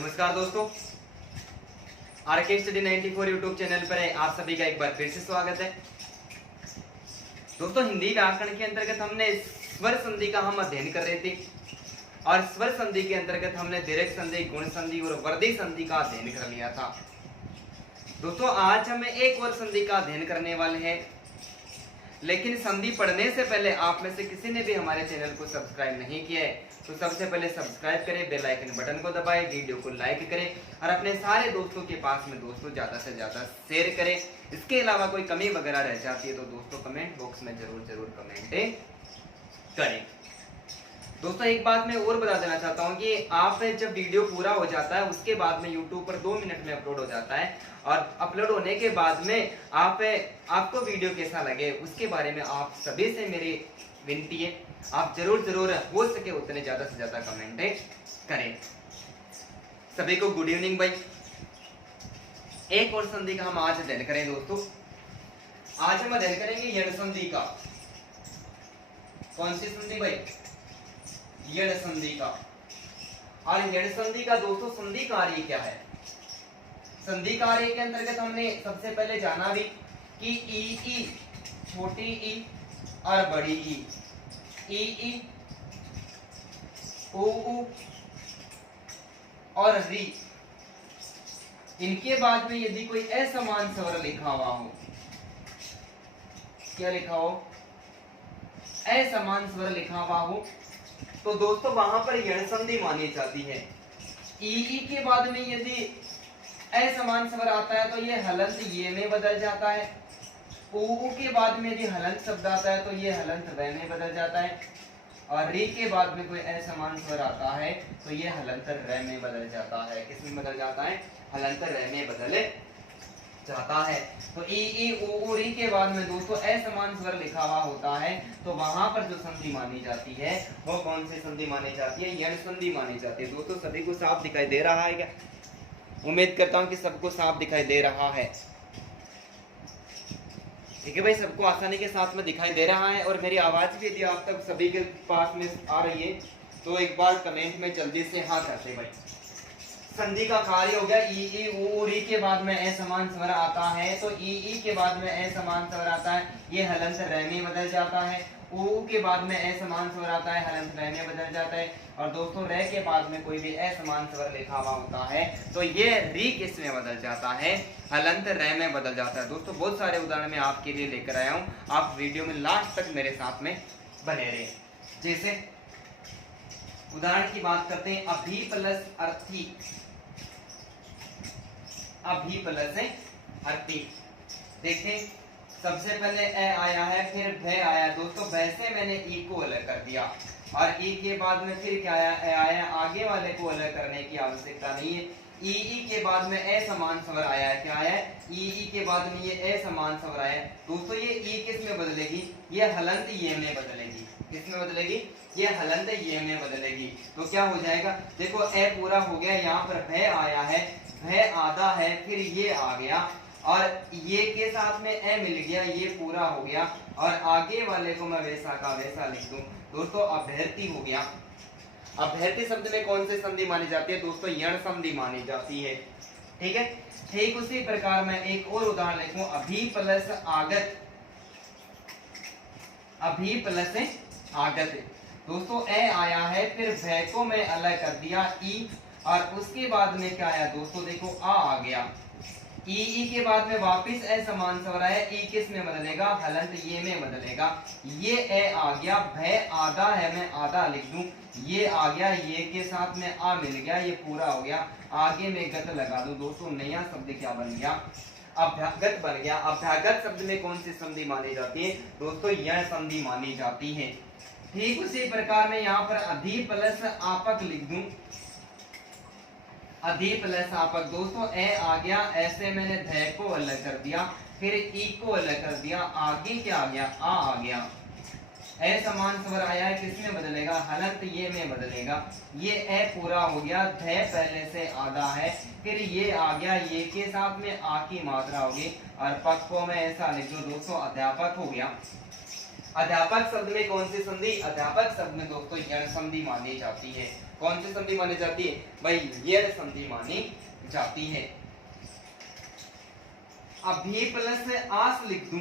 नमस्कार दोस्तों, R K study 94 YouTube channel पर आप सभी का एक बार फिर से स्वागत है। दोस्तों, हिंदी व्याकरण के अंतर्गत हमने स्वर संधि का हम अध्ययन कर रहे थे और स्वर संधि के अंतर्गत हमने दीर्घ संधि, गुण संधि और वर्धी संधि का अध्ययन कर लिया था। दोस्तों, आज हम एक और संधि का अध्ययन करने वाले हैं, लेकिन संधि पढ़ने से पहले आप में से किसी ने भी हमारे चैनल को सब्सक्राइब नहीं किया है तो सबसे पहले सब्सक्राइब करें, बेल आइकन बटन को दबाएं, वीडियो को लाइक करें और अपने सारे दोस्तों के पास में दोस्तों ज्यादा से ज्यादा शेयर करें। इसके अलावा कोई कमी वगैरह रह जाती है तो दोस्तों कमेंट बॉक्स में जरूर कमेंट करें। दोस्तों, एक बात मैं और बता देना चाहता हूँ कि आप जब वीडियो पूरा हो जाता है उसके बाद में YouTube पर 2 मिनट में अपलोड हो जाता है और अपलोड होने के बाद में आपको वीडियो कैसा लगे उसके बारे में आप सभी से मेरी विनती है, आप जरूर हो सके उतने ज्यादा से ज्यादा कमेंट करें। सभी को गुड इवनिंग भाई। एक और संधि का हम आज अध्ययन करें दोस्तों। आज हम अध्ययन करेंगे यण संधि का। कौन सी संधि भाई? यण संधि का। और यण संधि का दोस्तों संधि कार्य क्या है? संधि कार्य के अंतर्गत हमने सबसे पहले जाना भी कि ई, छोटी ई और बड़ी ई, ऊ और री, इनके बाद में यदि कोई असमान स्वर लिखा हुआ हो, क्या लिखा हो? असमान स्वर लिखा हुआ हो तो दोस्तों वहां पर यण संधि मानी जाती है। ई के बाद में यदि असमान स्वर आता है तो ये हलंत ये में बदल जाता है। ऊ के बाद में यदि हलंत शब्द आता है तो ये हलंत व में बदल जाता है और री के बाद में कोई असमान स्वर आता है तो ये हलंत र में बदल जाता है। किस में बदल जाता है? हलंत र में बदल जाता है। तो ई ऊ री के बाद में दोस्तों असमान स्वर लिखा हुआ होता है तो वहां पर जो संधि मानी जाती है वो कौन सी संधि मानी जाती है? यण संधि मानी जाती है। दोस्तों, सभी को साफ दिखाई दे रहा है क्या? उम्मीद करता हूं कि सबको साफ दिखाई दे रहा है। ठीक है भाई, सबको आसानी के साथ में दिखाई दे रहा है और मेरी आवाज भी यदि आप तक सभी के पास में आ रही है तो एक बार कमेंट में जल्दी से हाँ करते भाई। संधि का कार्य हो गया ई ऊ री के बाद में असमान स्वर आता है तो ई के बाद में असमान स्वर आता है, ये हलंत र में बदल जाता है। ऊ के बाद में असमान स्वर आता है, हलंत र में बदल जाता है और दोस्तों र के बाद में कोई भी असमान स्वर लिखा हुआ होता है तो ये री किस में बदल जाता है? हलंत र में बदल जाता है। दोस्तों, बहुत सारे उदाहरण मैं आपके लिए लेकर आया हूं, आप वीडियो में लास्ट तक मेरे साथ में बने रहे। जैसे उदाहरण की बात करते हैं, अभी प्लस अर्थी, अभी प्लस अर्थी। देखें, सबसे पहले ए आया है, फिर भ आया। दोस्तों, भ से मैंने ई को अलग कर दिया और ई के बाद में फिर क्या आया? ए आया। आगे वाले को अलग करने की आवश्यकता नहीं है। ई के बाद में असमान स्वर आया है। क्या आया? ई के बाद में ये असमान स्वर आया। दोस्तों, ये ई किस में बदलेगी? ये हलंत ये में बदलेगी। किस में बदलेगी? ये हलंत ये में बदलेगी। तो क्या हो जाएगा? देखो, ए पूरा हो गया, यहाँ पर भ आया है, भ आधा है, फिर ये आ गया और ये के साथ में ए मिल गया, ये पूरा हो गया और आगे वाले को मैं वैसा का वैसा लिख दूं। दोस्तों, अभ्यर्थी हो गया। अभ्यर्थी शब्द में कौन सी संधि मानी जाती है? दोस्तों, यण संधि मानी जाती है। ठीक है, ठीक उसी प्रकार मैं एक और उदाहरण लिखूं, अभी प्लस आगत, अभी प्लस आगत। दोस्तों, ए आया है, फिर भ को मैं अलग कर दिया ई और उसके बाद में क्या आया? दोस्तों देखो, आ गया। ई के बाद में वापिस असमान स्वर आया, ई किस में बदलेगा? हलंत ये में बदलेगा। ये ए आ गया, भ आधा है, मैं आधा लिख दूं, ये आ गया, ये के साथ में आ मिल गया, ये पूरा हो गया, आगे में गत लगा दूं। दोस्तों, नया शब्द क्या बन गया? अभ्यागत बन गया। अभ्यागत शब्द में कौन सी संधि मानी जाती है? दोस्तों, यण संधि मानी जाती है। ठीक उसी प्रकार में यहाँ पर अधि प्लस आपक लिख दूं, अधि प्लस आपक। दोस्तों, ए आ गया, ऐसे मैंने ध को अलग कर दिया, फिर ई को अलग कर दिया, आगे क्या आ गया? आ गया। असमान स्वर आया है, किस में बदलेगा? हलंत ये में बदलेगा। ये ए पूरा हो गया, ध पहले से आधा है, फिर ये आ गया, ये के साथ में आ की मात्रा होगी और पक को मैं ऐसा लिख दूं। दोस्तों, अध्यापक हो गया। अध्यापक शब्द में कौन सी संधि? अध्यापक शब्द में दोस्तों यण संधि मानी जाती है। कौन सी संधि मानी जाती है भाई? यण संधि मानी जाती है। अभी प्लस आस लिख दूं,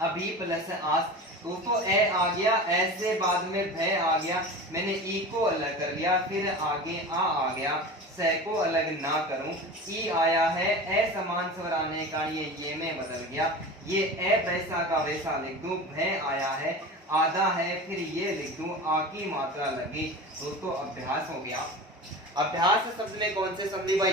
अभी प्लस आस दोस्तों, ए आ गया, ऐसे बाद में भय आ गया, मैंने ई को अलग कर लिया, फिर आगे आ गया, स को अलग ना करूं, ई आया है, ए समान स्वर आने का ये में बदल गया, ये ए वैसा का वैसा लिख दूं, भय आया है, आधा है, फिर ये लिख दूं, आ की मात्रा लगी। दोस्तों अभ्यास हो गया। अभ्यास शब्द में कौन से संधि भाई?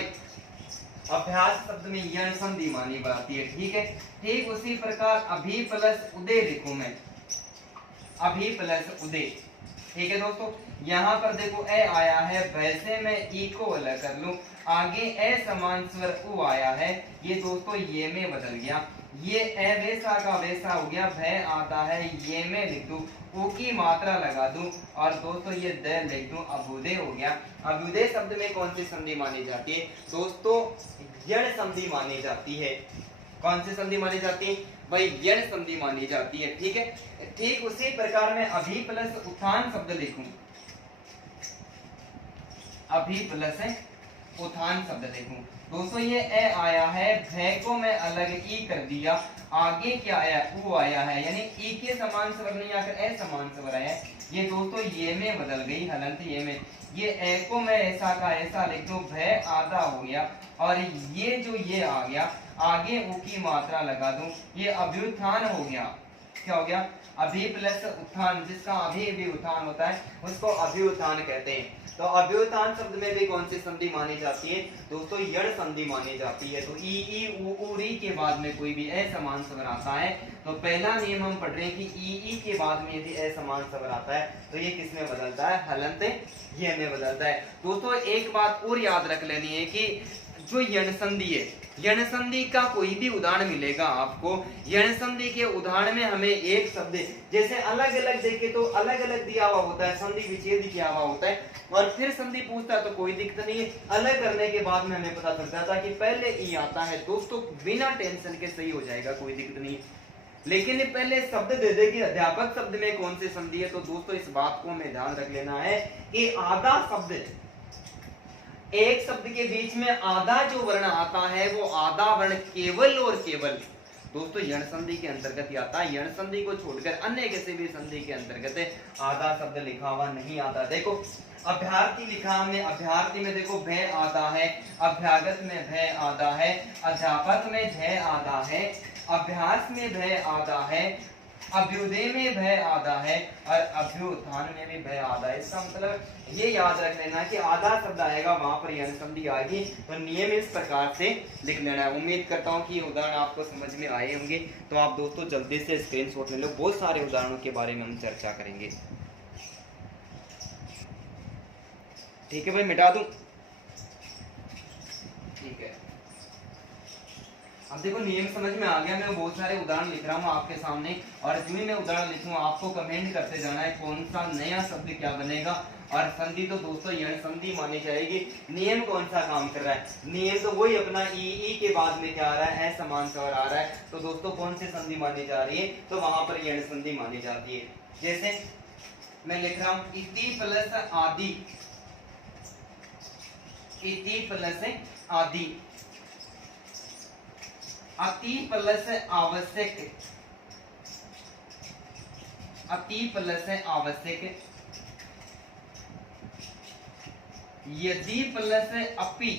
अभ्यास शब्द में यण संधि मानी जाती है। ठीक है, ठीक उसी प्रकार अभी प्लस उदय लिखूं मैं, अभी प्लस उदय। ठीक है दोस्तों, यहाँ पर देखो ए आया है, वैसे मैं ई को अलग कर लूं, आगे ए समान स्वर उ आया है, ये दोस्तों ये में बदल गया, ये ए वैसा का वैसा हो गया, भय आता है, ये में लिख दूं, उ की मात्रा लगा दूं, और दोस्तों ये द लिख दूं, अभ्युदय हो गया। अभ्युदय शब्द में कौन सी संधि मानी जाती है? दोस्तों यण संधि मानी जाती है। कौन सी संधि मानी जाती है भाई? यण संधि मानी जाती है। ठीक है, ठीक उसी प्रकार में अभी प्लस उत्थान शब्द लिखूं, अभी प्लस उत्थान शब्द लिखूं, दोस्तों ये ए आया है, भय को मैं अलग ई कर दिया, आगे क्या आया? उ आया है, यानी ई के समान स्वर नहीं आकर ए समान स्वर आया, ये दोस्तों ये में बदल गई, हलंत ये में, ये ए को मैं ऐसा का ऐसा लिख दूं, भय आधा हो गया, और ये जो ये आ गया, आगे उ की मात्रा लगा दूं, ये अभ्युत्थान हो गया। क्या हो गया? अभी प्लस उत्थान, जिसका अभी भी उत्थान होता है उसको अभ्युत्थान कहते हैं। तो अभ्युत्थान शब्द में भी कौन सी संधि मानी जाती है? दोस्तों यण संधि मानी जाती है। तो ई उ री के बाद में कोई भी असमान स्वर आता है तो पहला नियम हम पढ़ रहे हैं कि ई के बाद में यदि असमान स्वर आता है तो ये किस में बदलता है? हलंत ये में बदलता है। दोस्तों एक बात और याद रख लेनी है कि जो यण संधि है, यण संधि का कोई भी उदाहरण मिलेगा आपको, यण संधि के उदाहरण में हमें एक शब्द जैसे अलग अलग देखे तो अलग अलग दिया हुआ होता है, संधि विच्छेद किया हुआ होता है, और फिर संधि पूछता है तो कोई दिक्कत नहीं है। अलग करने के बाद में हमें पता चलता था कि पहले ई आता है, दोस्तों बिना टेंशन के सही हो जाएगा, कोई दिक्कत नहीं। लेकिन पहले शब्द दे दे कि अध्यापक शब्द में कौन सी संधि है, तो दोस्तों इस बात को हमें ध्यान रख लेना है कि आधा शब्द, एक शब्द के बीच में आधा जो वर्ण आता है वो आधा वर्ण केवल और केवल दोस्तों यण संधि के अंतर्गत आता है। यण संधि को छोड़कर अन्य किसी भी संधि के अंतर्गत आधा शब्द लिखा हुआ नहीं आता। देखो अभ्यार्थी लिखा हमने, अभ्यार्थी में देखो भय आधा है, अभ्यागत में भय आधा है, अध्यापक में भय आधा है, अभ्यास में भय आधा है, अभ्युदय में भय आधा है, और अभ्युत्थान में भी भय आधा है। इसका मतलब ये याद रख लेना कि आधा शब्द आएगा वहां पर यण संधि आएगी, तो नियम इस प्रकार से लिख लेना है। उम्मीद करता हूँ कि उदाहरण आपको समझ में आए होंगे, तो आप दोस्तों जल्दी से स्क्रीनशॉट ले लो, बहुत सारे उदाहरणों के बारे में हम चर्चा करेंगे। ठीक है भाई, मिटा दूं? ठीक है, अब देखो नियम समझ में आ गया। मैं बहुत सारे उदाहरण लिख रहा हूँ आपके सामने, और जो ही मैं उदाहरण लिखूंगा आपको कमेंट करते जाना है कौन सा नया शब्द क्या बनेगा। और संधि तो दोस्तों यण संधि मानी जाएगी। नियम कौन सा काम कर रहा है? नियम तो वही अपना ई के बाद में क्या आ रहा है? असमान स्वर आ रहा है, तो दोस्तों कौन सी संधि मानी जा रही है? तो वहां पर यण संधि मानी जाती है। जैसे मैं लिख रहा हूं इति प्लस आदि, इति प्लस आदि, अति प्लस आवश्यक, अति प्लस आवश्यक, यदि प्लस अपि,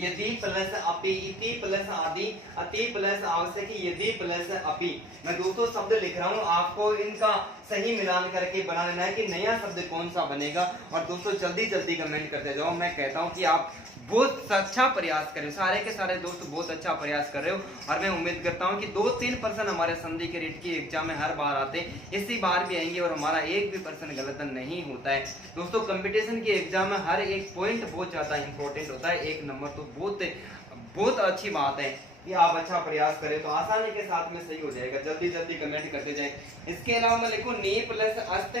यदि प्लस अपि, इति प्लस आदि, अति प्लस आवश्यक, यदि प्लस अपि। मैं दोस्तों शब्द लिख रहा हूं, आपको इनका सही मिलान करके बना लेना है कि नया शब्द कौन सा बनेगा। और दोस्तों जल्दी जल्दी कमेंट करते जाओ। मैं कहता हूं कि आप बहुत अच्छा प्रयास कर रहे हो, सारे के सारे दोस्त बहुत अच्छा प्रयास कर रहे हो, और मैं उम्मीद करता हूं कि 2-3% हमारे संधि के रेट की एग्जाम में हर बार आते हैं, इसी बार भी आएंगे, और हमारा 1% गलत नहीं होता है। दोस्तों कंपटीशन के एग्जाम में हर एक पॉइंट बहुत ज्यादा इंपॉर्टेंट होता है, एक नंबर तो बहुत अच्छी बात है कि आप अच्छा प्रयास करें तो आसानी के साथ में सही हो जाएगा। जल्दी जल्दी कमेंट करते जाए। इसके अलावा मैं लिखूं नी प्लस अस्त,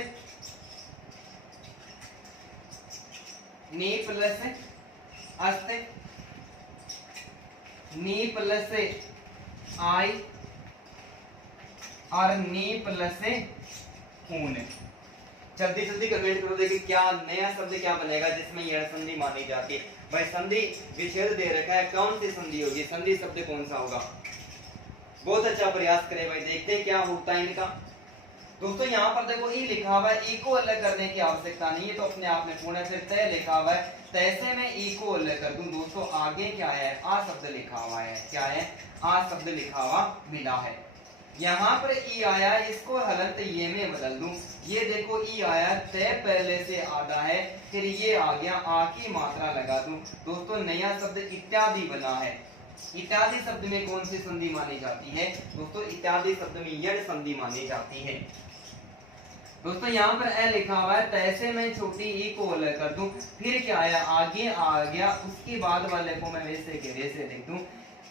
नी प्लस अस्त, नी प्लस आई, और नी प्लस ऊन। जल्दी जल्दी कमेंट करो, देखिए क्या नया शब्द क्या बनेगा जिसमें यण संधि मानी जाती है। भाई संधि विच्छेद दे रखा है, कौन सी संधि होगी, संधि शब्द कौन सा होगा। बहुत अच्छा प्रयास करें भाई, देखते हैं क्या होता है इनका। दोस्तों यहाँ पर देखो ई लिखा हुआ है, ई को अलग करने की आवश्यकता नहीं है, तो अपने आप में पूर्ण। फिर तय लिखा हुआ है, तय से मैं ई को अलग कर दूं। दोस्तों आगे क्या है, आ शब्द लिखा हुआ है, क्या है, आ शब्द लिखा हुआ मिला है। यहाँ पर ई आया, इसको हलंत ये में बदल दूं। ये देखो ई आया, तय पहले से आधा है, फिर ये आ गया, आ की मात्रा लगा दूं। दोस्तों नया शब्द इत्यादि बना है। इत्यादि शब्द में कौन सी संधि मानी जाती है दोस्तों, इत्यादि शब्द में यण संधि मानी जाती है। दोस्तों यहाँ पर ए लिखा हुआ है, तैसे मैं छोटी ई को अलग कर दूं। फिर क्या आया, आगे आ गया, उसके बाद वाले को मैं वैसे के वैसे लिख दूं।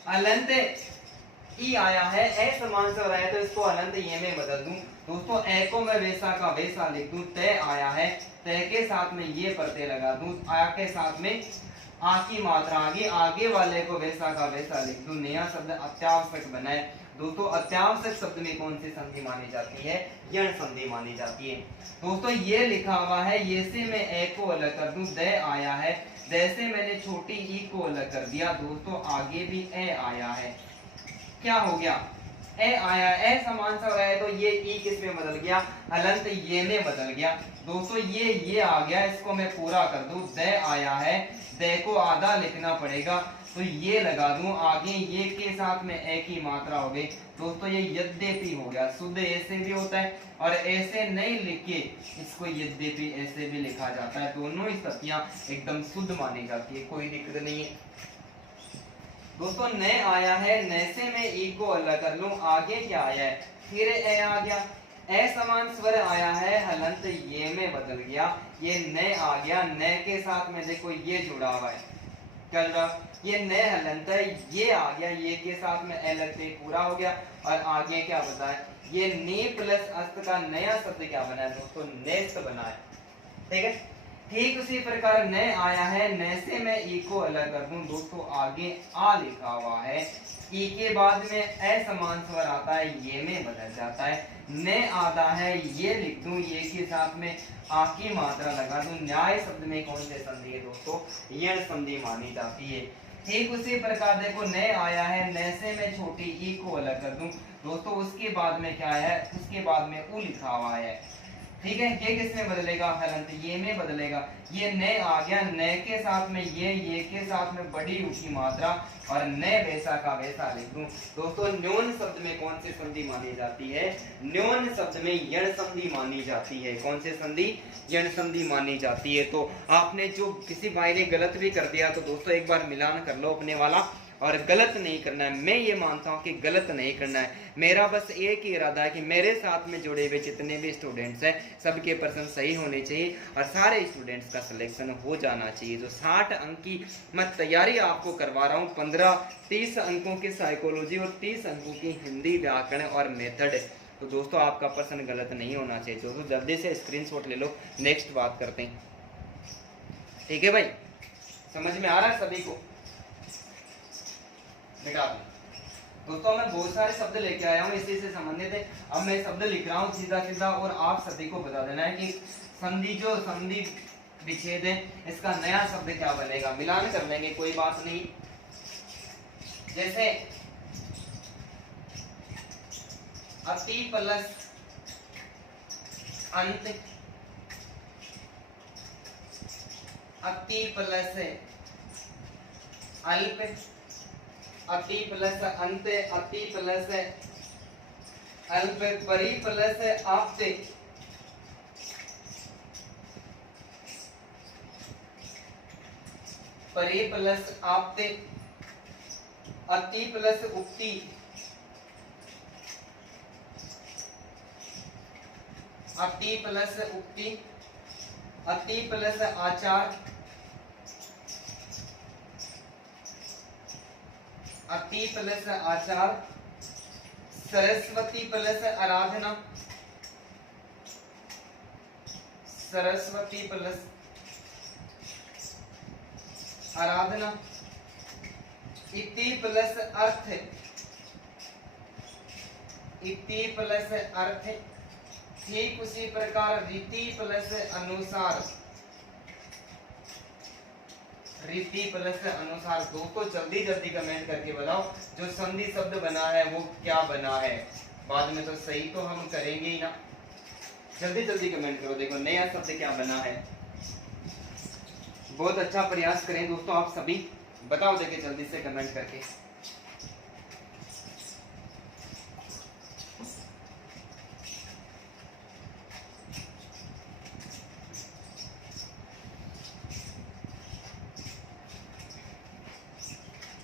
अलंत ई आया है, ए समान से आया तो इसको अलंत ये में बदल दूं। दोस्तों ए को मैं वैसा का वैसा लिख दूं। तय आया है, तय के साथ में ये प्रत्यय लगा दूं। आ के साथ में आ की मात्रा आगे, आगे वाले को वैसा का वैसा लिख दूं। नया शब्द अत्यावश्यक बनाए। दोस्तों अत्यावश्यक शब्द में कौन सी संधि मानी जाती है, यण संधि मानी जाती है। दोस्तों ये लिखा हुआ है, ये से मैं ए को अलग कर दूं। द आया है, द से मैंने छोटी ई को अलग कर दिया। दोस्तों आगे भी ए आया है, क्या हो गया, ए आया, ए समान सा है तो ये ई किस में बदल गया, हलंत ये में बदल गया। दोस्तों ये आ गया, इसको मैं पूरा कर दूं। द आया है, द को आधा लिखना पड़ेगा, तो ये लगा दूं। आगे ये के साथ में ए की मात्रा हो गई। दोस्तों ये यद्यपि हो गया, शुद्ध ऐसे भी होता है और ऐसे नहीं लिख के इसको यद्यपि ऐसे भी लिखा जाता है। दोनों ही स्थितियां एकदम शुद्ध मानी जाती है, कोई दिक्कत नहीं है। दोस्तों न आया है, न से मैं ई को अलग कर लूं। आगे क्या आया है, फिर ए आ गया, ए समान स्वर आया है, हलंत ये में बदल गया। ये न आ गया, न के साथ में देखो ये जुड़ा हुआ है, चल रहा, ये न हलंत है, ये आ गया, ये के साथ में ए लगते पूरा हो गया। और आगे क्या बता है, ये नी प्लस अस्त का नया शब्द क्या बना है दोस्तों, नेस्त बना है, ठीक है। ठीक उसी प्रकार न आया है, न से मैं ई को अलग कर दूं। दोस्तों आगे आ लिखा हुआ है, ई के बाद में ए समान स्वर आता है, ये में बदल जाता है। न आधा है, ये लिख दूं, ये के साथ में आ की मात्रा लगा दूं। न्याय शब्द में कौन से संधि है दोस्तों, यण संधि मानी जाती है। ठीक उसी प्रकार देखो न आया है, न से मैं छोटी ई को अलग कर दूं। दोस्तों उसके बाद में क्या है, उसके बाद में उ लिखा हुआ है, ठीक है। ये किस में बदलेगा, हलंत ये में बदलेगा। ये न आ गया, न के साथ में ये के साथ में बड़ी ऊंची मात्रा और न वैसा का वैसा लिख दूं। दोस्तों न्यून शब्द में कौन सी संधि मानी जाती है, न्यून शब्द में यण संधि मानी जाती है। कौन सी संधि, यण संधि मानी जाती है। तो आपने जो किसी भाई ने गलत भी कर दिया तो दोस्तों एक बार मिलान कर लो अपने वाला, और गलत नहीं करना है। मैं ये मानता हूं कि गलत नहीं करना है। मेरा बस एक ही इरादा है कि मेरे साथ में जुड़े हुए जितने भी स्टूडेंट्स हैं सबके पर्सन सही होने चाहिए और सारे स्टूडेंट्स का सिलेक्शन हो जाना चाहिए। जो 60 अंक की मैं तैयारी आपको करवा रहा हूँ, 30 अंकों की साइकोलॉजी और 30 अंकों की हिंदी, व्याकरण और मेथड, तो दोस्तों आपका पर्सन गलत नहीं होना चाहिए। दोस्तों जल्दी से स्क्रीनशॉट ले लो, नेक्स्ट बात करते हैं, ठीक है भाई। समझ में आ रहा है सभी को, निकाल। दोस्तों मैं बहुत सारे शब्द लेके आया हूँ, इसी से संबंधित है। अब मैं शब्द लिख रहा हूँ सीधा सीधा, और आप सभी को बता देना है कि संधि, जो संधि विच्छेद है, इसका नया शब्द क्या बनेगा। मिलान कर लेंगे, कोई बात नहीं। जैसे अति प्लस अंत, अति प्लस अल्प, अति प्लस अंत, अति प्लस अल्प, परि प्लस आप्त, परि प्लस आप्त, अति प्लस उक्ति, अति प्लस उक्ति, अति प्लस आचार, अति प्लस आचार, सरस्वती प्लस आराधना, सरस्वती प्लस आराधना, इति प्लस अर्थ, इति प्लस अर्थ, ठीक उसी प्रकार रीति प्लस अनुसार, रीति प्लस अनुसार। दोस्तों जल्दी जल्दी कमेंट करके बताओ जो संधि शब्द बना है वो क्या बना है, बाद में तो सही तो हम करेंगे ही ना। जल्दी जल्दी कमेंट करो, देखो नया शब्द क्या बना है। बहुत अच्छा प्रयास करें दोस्तों आप सभी, बताओ देखिए जल्दी से कमेंट करके।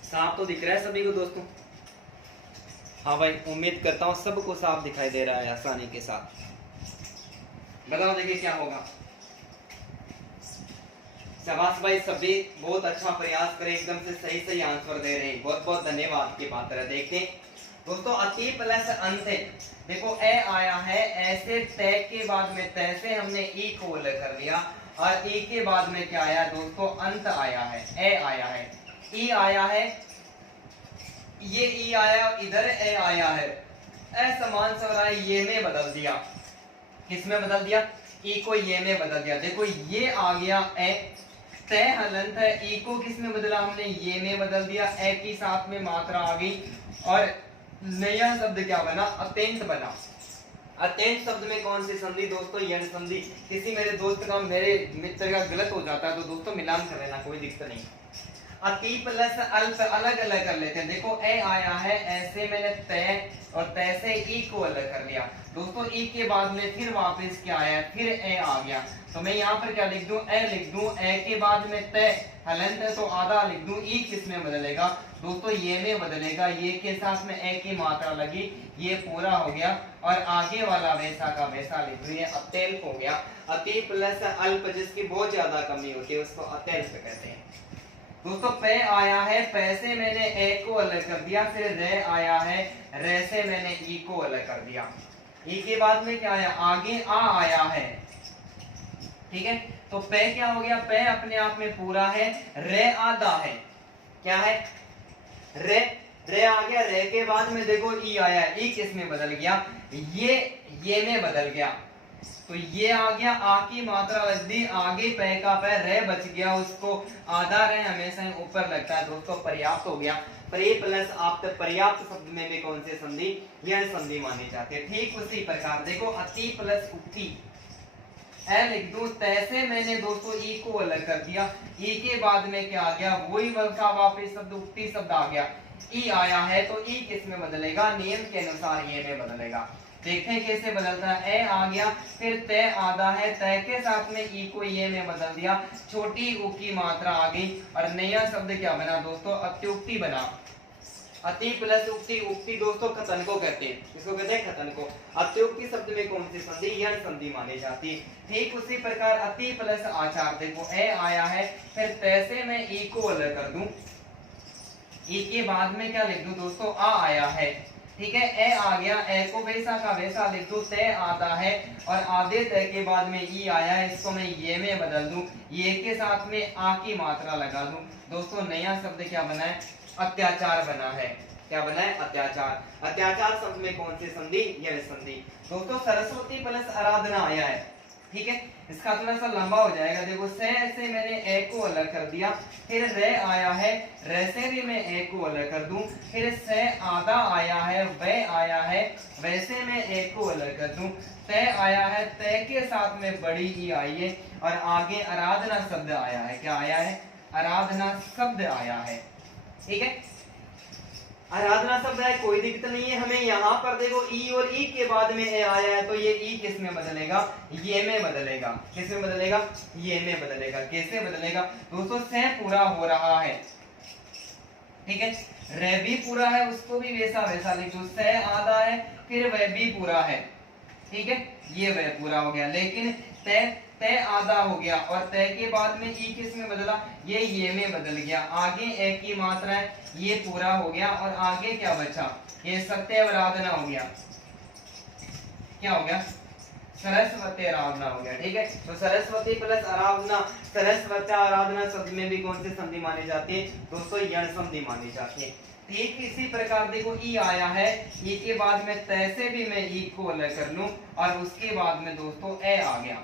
साफ तो दिख रहा है सभी को दोस्तों? हाँ भाई, उम्मीद करता हूँ सबको साफ दिखाई दे रहा है आसानी के साथ। बताओ देखिए क्या होगा। शाबाश भाई, सभी बहुत अच्छा प्रयास करें, एकदम से सही सही आंसर दे रहे हैं, बहुत बहुत धन्यवाद के पात्र। देखें दोस्तों अति प्लस अंत, देखो ए आया है, ऐसे तय के बाद में तय से हमने ई को अलग कर लिया, और ई के बाद में क्या आया दोस्तों, अंत आया है, ए आया है, ई आया है, ये ई आया, इधर ए आया है, असमान स्वर ये में बदल दिया। किस में बदल दिया? ई को ये में बदल दिया। देखो ये आ गया ए, तय हलंत है, ई को किस में बदला हमने, ये में बदल दिया, ए की साथ में मात्रा आ गई, और नया शब्द क्या बना, अत्यंत बना। अत्यंत शब्द में कौन सी संधि दोस्तों, यण संधि। किसी मेरे दोस्त का, मेरे मित्र का गलत हो जाता है तो दोस्तों मिलान कर लेना, कोई दिक्कत नहीं। अति प्लस अल्प अलग अलग कर लेते हैं। देखो ए आया है, ऐसे मैंने तय और तय से ई को अलग कर लिया दोस्तों, ई के बाद में फिर वापस क्या आया, फिर ए आ गया, तो मैं यहाँ पर क्या लिख दूं, ए लिख दूं, ए के बाद में तय हलंत है तो आधा लिख दूं, ई किस में बदलेगा दोस्तों, ये में बदलेगा, ये के साथ में ए की मात्रा लगी, ये पूरा हो गया, और आगे वाला वैसा का वैसा लिख दूं, ये अत्यल्प हो गया। अति प्लस अल्प जिसकी बहुत ज्यादा कमी होती है उसको अत्यल्प कहते हैं दोस्तों। पे आया है, पै से मैंने ए को अलग कर दिया, फिर रे आया है, रे से मैंने ई को अलग कर दिया, ई के बाद में क्या आया, आगे आ आया है, ठीक है। तो पे क्या हो गया, पे अपने आप में पूरा है, रे आधा है, क्या है, रे, रे आ गया, रे के बाद में देखो ई आया, ई किस में बदल गया, ये में बदल गया, तो ये आ गया, आ की मात्रा लग दी, आगे पे का पे, रे बच गया, उसको आधा रे हमेशा ऊपर लगता है दोस्तों, पर्याप्त हो गया। परे प्लस आप पर्याप्त शब्द में भी कौन से संधि, यह संधि मानी जाती है। ठीक उसी प्रकार देखो अति प्लस उक्ति, ए लिख दूं, तैसे मैंने दोस्तों ई को अलग कर दिया, ई के बाद में क्या आ गया, वही बल्कि वापिस शब्द उक्ति शब्द आ गया, ई आया है तो ई किस में बदलेगा, नियम के अनुसार ये में बदलेगा। देखें कैसे बदलता है, ए आ गया, फिर तय आधा है, तय के साथ में ई को ये में बदल दिया, छोटी उ की मात्रा आ गई, और नया शब्द क्या बना दोस्तों, अत्युक्ति बना। अति प्लस उक्ति, उक्ति दोस्तों खतन को कहते हैं, इसको कहते हैं खतन को। अत्युक्ति शब्द में कौन सी संधि, यण संधि मानी जाती है। ठीक उसी प्रकार अति प्लस आचार, देखो ए आया है, फिर तय से मैं ई को अलग कर दूं, ई के बाद में क्या लिख दूं दोस्तों, आ आया है, ठीक है, ए आ गया, ए को वैसा का वैसा लिख दूं, तय आधा है, और आधे तय के बाद में ई आया है, इसको मैं ये में बदल दूं, ये के साथ में आ की मात्रा लगा दूं दोस्तों, नया शब्द क्या बना है, अत्याचार बना है। क्या बना है, अत्याचार। अत्याचार शब्द में कौन सी संधि, यह संधि दोस्तों। सरस्वती प्लस आराधना आया है, ठीक है, इसका थोड़ा सा लंबा हो जाएगा। देखो से मैंने ए को अलग कर दिया, फिर रे आया है, रे से भी मैं ए को अलग कर दूं, फिर से आधा आया है, वे आया है, वैसे मैं ए को अलग कर दूं, तय आया है, तय के साथ में बड़ी ई आई है, और आगे आराधना शब्द आया है। क्या आया है, आराधना शब्द आया है, ठीक है, आराधना शब्द है, कोई दिक्कत नहीं है हमें। यहाँ पर देखो ई और ई के बाद में ए आया है, तो ये ई किस में बदलेगा, ये में बदलेगा। किस में बदलेगा, ये में बदलेगा। कैसे बदलेगा दोस्तों, से पूरा हो रहा है, ठीक है, रे भी पूरा है, उसको भी वैसा वैसा लिखो, से आधा है, फिर वह भी पूरा है, ठीक है, ये वह पूरा हो गया, लेकिन तय तय आधा हो गया, और तय के बाद में ई किस में बदला, ये में बदल गया, आगे ए की मात्रा है, ये पूरा हो गया, और आगे क्या बचा, ये सत्य आराधना हो गया। क्या हो गया, सरस्वती आराधना हो गया, ठीक है। तो सरस्वती प्लस आराधना, सरस्वती आराधना शब्द में भी कौन सी संधि मानी जाती है दोस्तों, यण संधि मानी जाती है। ठीक इसी प्रकार देखो ई आया है, ई के बाद में तय से भी मैं ई को अलग कर लूं और उसके बाद में दोस्तों ए आ गया।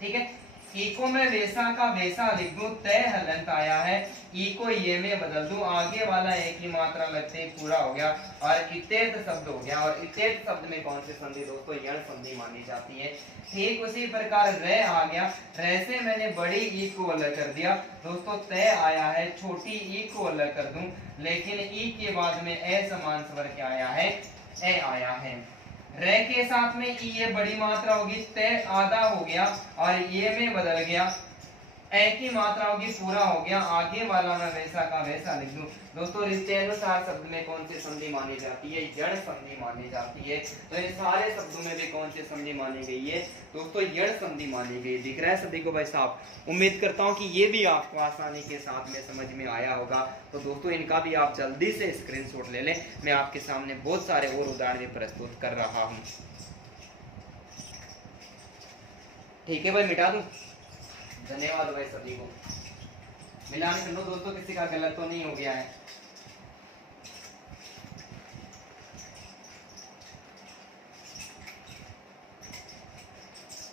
ठीक है, ई को मैं वैसा का वैसा लिख दूं, तय हलंत आया है, ई को ये में बदल दूं, आगे वाला एक ही मात्रा लगते ही पूरा हो गया और इतेर्थ शब्द हो गया। और इतेर्थ शब्द में कौन सी संधि दोस्तों, यण संधि मानी जाती है। ठीक उसी प्रकार रे आ गया, रे से मैंने बड़ी ई को अलग कर दिया दोस्तों, तय आया है, छोटी ई को अलग कर दूं, लेकिन ई के बाद में ए समान स्वर क्या आया है, ए आया है। रे के साथ में ई ये बड़ी मात्रा होगी, तय आधा हो गया और ये में बदल गया, ए की मात्रा होगी, पूरा हो गया, आगे वाला मैं वैसा का वैसा लिख दूं। दोस्तों रिश्तेनुसार शब्द में कौन सी संधि मानी जाती है, यण संधि मानी जाती है। तो इन सारे शब्दों में भी कौन सी संधि मानी गई है दोस्तों, यण संधि मानी गई। दिख रहा है सभी को भाई साहब? उम्मीद करता हूं कि ये भी आपको आसानी के साथ में समझ में आया होगा। तो दोस्तों इनका भी आप जल्दी से स्क्रीनशॉट ले लें, मैं आपके सामने बहुत सारे और उदाहरण भी प्रस्तुत कर रहा हूँ। ठीक है भाई, मिटा दूं? धन्यवाद भाई सभी को। मिलान कर लो दोस्तों, किसी का गलत तो नहीं हो गया है।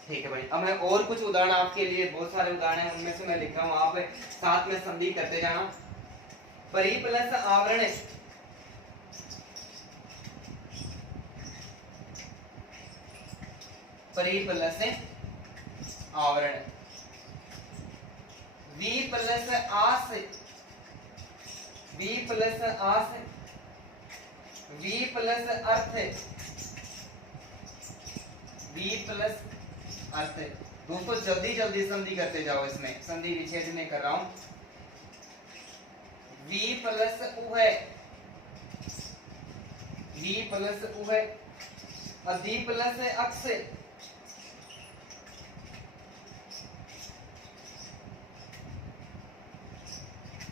ठीक है भाई, अब मैं और कुछ उदाहरण आपके लिए, बहुत सारे उदाहरण हैं, उनमें से मैं लिख रहा हूं, आप साथ में संधि करते जाना। परि प्लस आवरण, परि प्लस आवरण, वी प्लस आस, वी प्लस आस, वी प्लस अर्थ, वी प्लस अर्थ। दोस्तों जल्दी जल्दी संधि करते जाओ, इसमें संधि विच्छेद में कर रहा हूं। वी प्लस उह, वी प्लस उह, अधि प्लस अक्ष,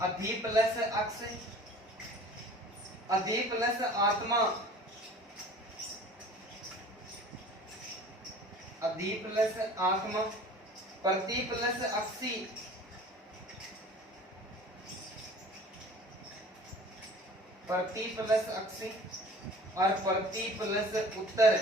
अधि प्लस अक्ष, अधि प्लस आत्मा, अधि प्लस आत्मा, प्रति प्लस अक्षी, प्रति प्लस अक्षी और प्रति प्लस उत्तर।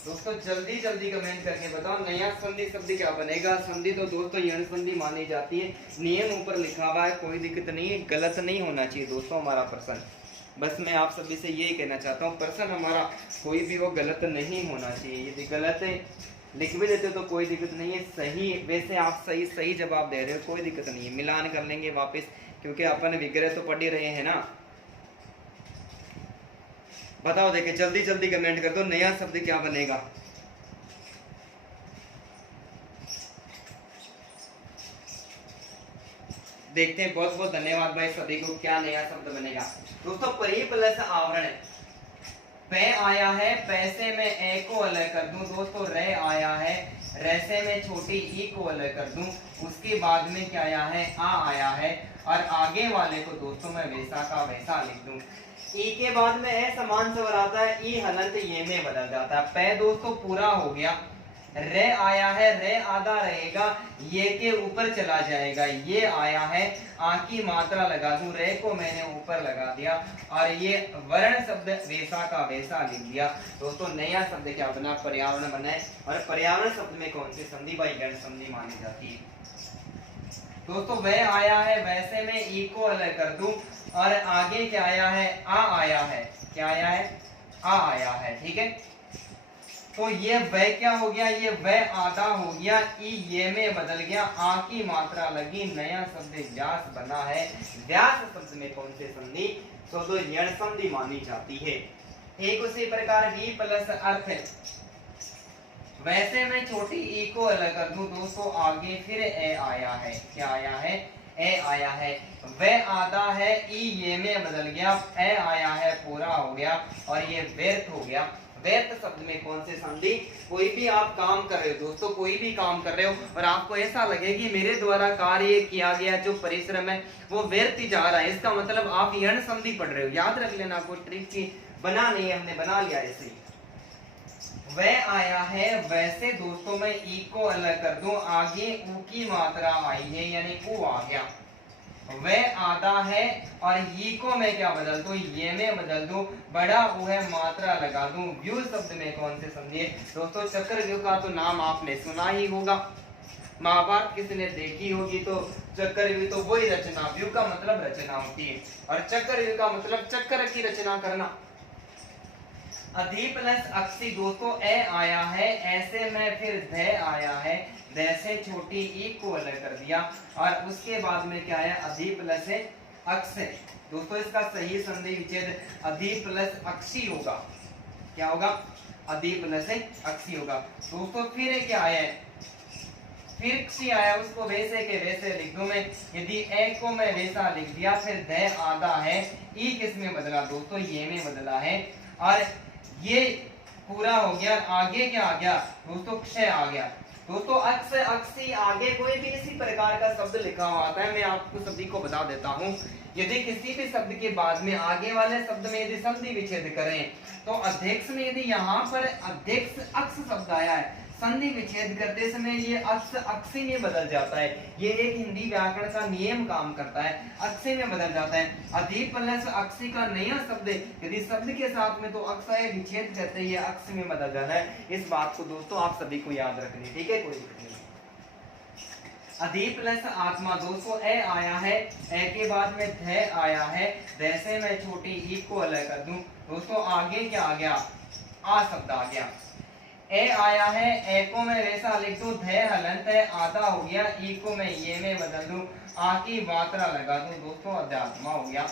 दोस्तों जल्दी जल्दी कमेंट करके बताओ नया संधि शब्द क्या बनेगा। संधि तो दोस्तों यण संधि मानी जाती है, नियम ऊपर लिखा हुआ है, कोई दिक्कत नहीं है, गलत नहीं होना चाहिए दोस्तों हमारा प्रश्न। बस मैं आप सभी से यही कहना चाहता हूँ, प्रश्न हमारा कोई भी वो गलत नहीं होना चाहिए। यदि गलत है लिख भी देते तो कोई दिक्कत नहीं है, सही वैसे आप सही सही जवाब दे रहे हो, कोई दिक्कत नहीं है, मिलान कर लेंगे वापस, क्योंकि अपन विग्रह तो पढ़ ही रहे हैं ना। बताओ, देखिए जल्दी जल्दी कमेंट कर दो, नया शब्द क्या बनेगा। देखते हैं, बहुत बहुत धन्यवाद भाई सभी को। क्या नया शब्द बनेगा दोस्तों, परि प्लस आवरण, पे आया है, पैसे में ए को अलग कर दूं दोस्तों, रे आया है, रेसे में छोटी ई को अलग कर दूं, उसके बाद में क्या आया है, आ आया है, और आगे वाले को दोस्तों मैं वैसा का वैसा लिख दूं। ई के बाद में ए समान स्वर आता है, ई हलंत ये में बदल जाता है। पे दोस्तों पूरा हो गया, रे आया है, रे आधा रहेगा, ये के ऊपर चला जाएगा, ये आया है, आ की मात्रा लगा दूं, रे को मैंने ऊपर लगा दिया और ये वर्ण शब्द वैसा का वैसा लिख दिया। दोस्तों नया शब्द क्या बना, पर्यावरण बना है, और पर्यावरण शब्द में कौन सी संधि भाई, गण संधि मानी जाती है। दोस्तों वह आया है, वैसे में ई को अलग कर दूं और आगे क्या आया है, आ आया है, क्या आया है, आ आया है। ठीक है, तो ये वह क्या हो गया, ये वह आधा हो गया, ई ये में बदल गया, आ की मात्रा लगी, नया शब्द व्यास बना है। व्यास शब्द में कौन से संधि, तो यण संधि मानी जाती है। ठीक उसी प्रकार वी प्लस अर्थ, वैसे मैं छोटी ई को अलग कर दूं दोस्तों, आगे फिर ए आया है, क्या आया है, ए आया है, वह आधा है, ई ये में बदल गया, ए आया है, पूरा हो गया और ये व्यर्थ हो गया। व्यर्थ शब्द में कौन से संधि, कोई भी आप काम कर रहे हो दोस्तों, कोई भी काम कर रहे हो और आपको ऐसा लगे कि मेरे द्वारा कार्य किया गया जो परिश्रम है वो व्यर्थ ही जा रहा है, इसका मतलब आप यण संधि पढ़ रहे हो। याद रख लेना, कोई ट्रिक की बना नहीं है, हमने बना लिया ऐसे ही। वह आया है, वैसे दोस्तों मैं ई को अलग कर दूं, आगे ऊ की मात्रा आई है, यानी ऊ आ गया वह आधा है, और ये को मैं क्या बदल दूं, ये में बदल दूं, बड़ा वो है मात्रा लगा दूं। व्यू शब्द में कौन से समझिए दोस्तों, चक्रव्यूह का तो नाम आपने सुना ही होगा, महाभारत किसने देखी होगी तो चक्रव्यूह तो वही रचना, व्यू का मतलब रचना होती है, और चक्रव्यूह का मतलब चक्र की रचना करना। अधि प्लस अक्षी दोस्तों ए आया है, ऐसे में फिर ध आया है, ध से छोटी ई को अलग कर दिया, और उसके बाद में क्या है, अधि प्लस अक्ष। दोस्तों इसका सही संधि विच्छेद अधि प्लस अक्षी होगा, क्या होगा, अधि प्लस अक्षी होगा। दोस्तों फिर क्या आया है, फिर क्षी आया, उसको वैसे के वैसे लिख दूं मैं, यदि ए को मैं वैसा लिख दिया, फिर ध आधा है, ई किस में बदला दोस्तों, ये में बदला है, और ये पूरा हो गया, आगे क्या आ गया दोस्तों, क्षय आ गया। दोस्तों अक्ष अक्षी आगे कोई भी इसी प्रकार का शब्द लिखा हुआ आता है, मैं आपको सभी को बता देता हूँ। यदि किसी भी शब्द के बाद में आगे वाले शब्द में यदि संधि विच्छेद करें, तो अध्यक्ष में यदि यहाँ पर अध्यक्ष अक्ष शब्द आया है, संधि विच्छेद करते समय ये अक्ष अक्षी में बदल जाता है। ये एक हिंदी व्याकरण का नियम काम करता है, अक्षी में बदल जाता है। अधि प्लस अक्षी का नया शब्द यदि शब्द के साथ में तो अक्षय विच्छेद करते ही अक्ष में बदल जाता है। इस बात को दोस्तों आप सभी को याद रखनी, ठीक है, कोई दिक्कत नहीं। अधि प्लस आत्मा दोस्तों ए आया है, ए के बाद में ध आया है, ध से मैं छोटी ई को अलग कर दूं दोस्तों, आगे क्या आ गया, आ शब्द आ गया। ए आया है, ए को मैं वैसा लिख दूं, ध हलंत है, आधा हो गया, ई को मैं ये में बदल दूं, आ की मात्रा लगा दूं दोस्तों, अध्यात्मा हो गया।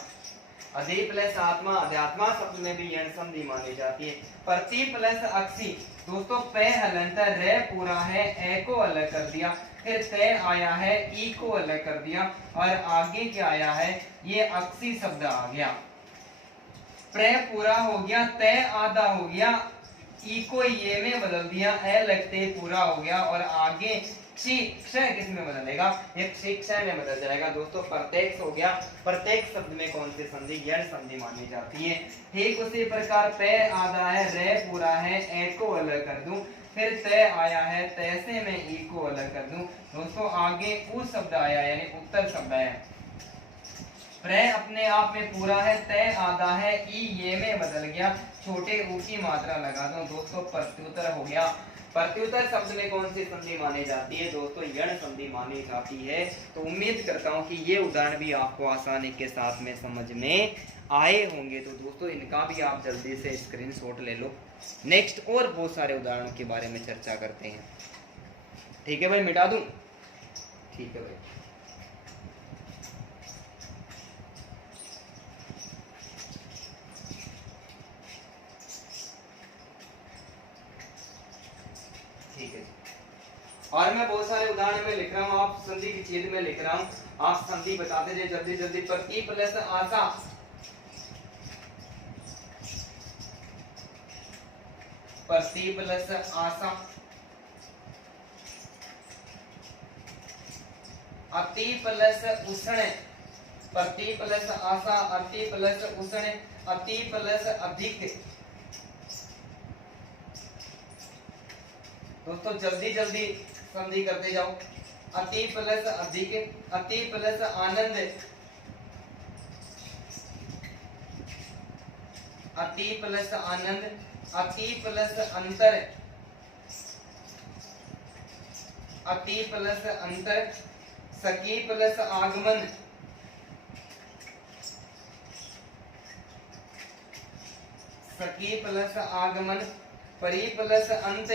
अधि प्लस आत्मा, अध्यात्मा शब्द में भी यण संधि मानी जाती है। प्रति प्लस अक्षी दोस्तों, पे हलंत है, रे पूरा है, ए को अलग कर दिया, फिर ते आया है, ई को अलग कर दिया, और आगे क्या आया है, ये अक्षी शब्द आ गया। प्रे पूरा हो गया, ते आधा हो गया, ई को ये में बदल दिया, ए लगते पूरा हो गया, और आगे क्षी क्षय किस में बदलेगा, ये क्षी क्षय में बदल जाएगा दोस्तों, प्रत्यक्ष हो गया। प्रत्येक शब्द में कौन सी संधि, यण संधि मानी जाती है। ठीक उसी प्रकार पे आधा है, रे पूरा है, ए को अलग कर दूं, फिर ते आया है, ते से मैं ई को अलग कर दूं दोस्तों, आगे उ शब्द आया यानी उत्तर शब्द आया। प्रे अपने आप में पूरा है, तय आधा है, ई ये में बदल गया, छोटे ऊ की मात्रा लगा दो दोस्तों, प्रत्युत्तर हो गया। प्रत्युत्तर शब्द में कौन सी संधि मानी जाती है दोस्तों, यण संधि मानी जाती है। तो उम्मीद करता हूं कि ये उदाहरण भी आपको आसानी के साथ में समझ में आए होंगे। तो दोस्तों इनका भी आप जल्दी से स्क्रीनशॉट ले लो, नेक्स्ट और बहुत सारे उदाहरणों के बारे में चर्चा करते हैं। ठीक है भाई, मिटा दूं, ठीक है भाई। ठीक है, और मैं बहुत सारे उदाहरण में लिख रहा हूँ, आप संधि की छेद में लिख रहा हूँ, आप संधि बताते जाए जल्दी जल्दी। प्रति प्लस आशा, प्रति प्लस आशा, अति प्लस उष्ण, प्रति प्लस आशा, अति प्लस उष्ण, अति प्लस अधिक। दोस्तों जल्दी जल्दी संधि करते जाओ। अति प्लस अधिक, अति प्लस आनंद, अति प्लस आनंद, अति प्लस अंतर, अति प्लस अंतर, सखी प्लस आगमन, सखी प्लस आगमन, परि प्लस अंत,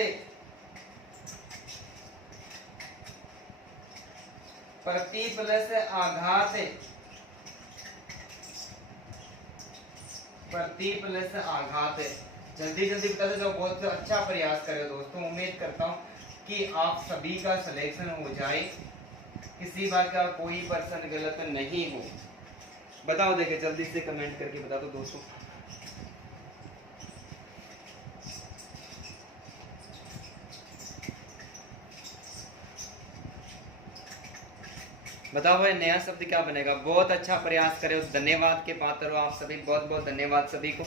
प्रति प्लस आघात, प्रति प्लस आघात। जल्दी जल्दी बताते जाओ, बहुत अच्छा प्रयास करें दोस्तों। उम्मीद करता हूँ कि आप सभी का सिलेक्शन हो जाए, किसी बात का कोई पर्सन गलत नहीं हो। बताओ, देखे जल्दी से कमेंट करके बता दो दोस्तों। बताओ भाई, नया शब्द क्या बनेगा। बहुत अच्छा प्रयास करे, धन्यवाद के पात्र हो आप सभी, बहुत बहुत धन्यवाद सभी को।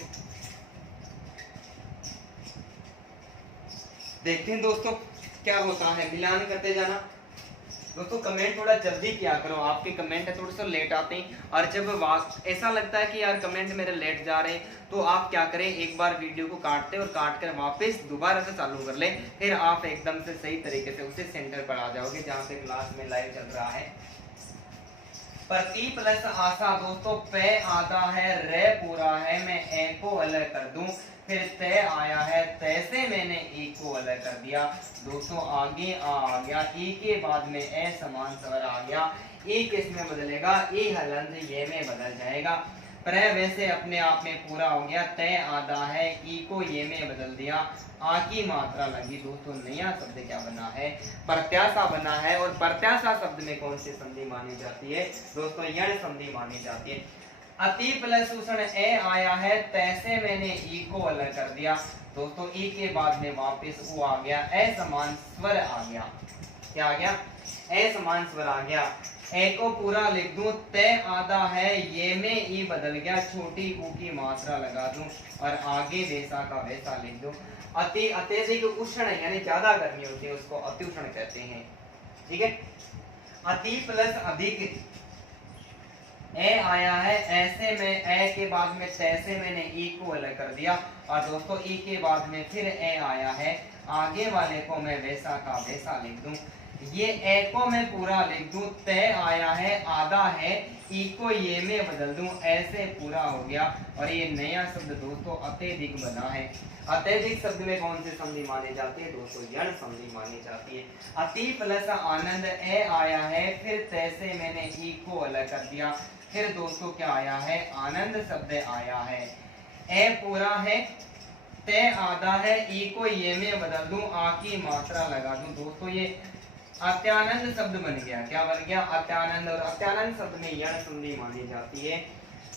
देखते हैं दोस्तों क्या होता है, मिलान करते जाना। दोस्तों कमेंट थोड़ा जल्दी किया करो, आपके कमेंट थोड़ा सा लेट आते हैं, और जब ऐसा लगता है कि यार कमेंट मेरे लेट जा रहे हैं, तो आप क्या करें, एक बार वीडियो को काटते और काट कर वापस दोबारा से चालू कर ले, फिर आप एकदम से सही तरीके से उसे सेंटर पर आ जाओगे जहां पे क्लास में लाइव चल रहा है। प्रति प्लस आशा दोस्तों पे आधा है, रे पूरा है, मैं ए को अलग कर दूं, फिर तय आया है, तय से मैंने ई को अलग कर दिया। दोस्तों आगे आ गया, ई के बाद में ए समान स्वर आ गया, ई किस में बदलेगा, ई हलंत ये में बदल जाएगा। प्र वैसे अपने आप में पूरा हो गया, तय आधा है, ई को ये में बदल दिया, आ की मात्रा लगी। दोस्तों नया शब्द क्या बना है, प्रत्याशा बना है, और प्रत्याशा शब्द में कौन सी संधि मानी जाती है दोस्तों, यण संधि मानी जाती है। अति प्लस उष्ण ए आया है, तैसे मैंने ई को अलग कर दिया। दोस्तों ई के बाद में वापस ओ आ गया, ए समान स्वर आ गया, क्या आ गया, ए समान स्वर आ गया। ए को पूरा लिख दूं, तय आधा है, ये में ई बदल गया, छोटी ऊ की मात्रा लगा दूं, और आगे वैसा का वैसा लिख दूं। अति अत्यधिक उष्ण यानी ज्यादा गर्मी होती है उसको अति उष्ण कहते हैं, ठीक है। अति प्लस अधिक ए आया है, ऐसे में ए के बाद में तैसे मैंने ई को अलग कर दिया, और दोस्तों ई के बाद में फिर ए आया है, आगे वाले को मैं वैसा का वैसा लिख दूं, ये ए को मैं पूरा लिख दूं, तय आया है, आधा है, ई को ये में बदल दूं, ऐसे पूरा हो गया। और ये नया शब्द दोस्तों अत्यधिक बना है। अत्यधिक शब्द में कौन सी संधि मानी जाती है दोस्तों, यण संधि मानी जाती है। अति प्लस आनंद ए आया है, फिर तैसे मैंने ई को अलग कर दिया, फिर दोस्तों क्या आया है, आनंद शब्द आया है, ए पूरा है, तय आधा है, ई को ये में बदल दूं, आ की मात्रा लगा दूं। दोस्तों ये अत्यानंद शब्द बन गया, क्या बन गया, अत्यानंद, और अत्यानंद शब्द में यण संधि मानी जाती है।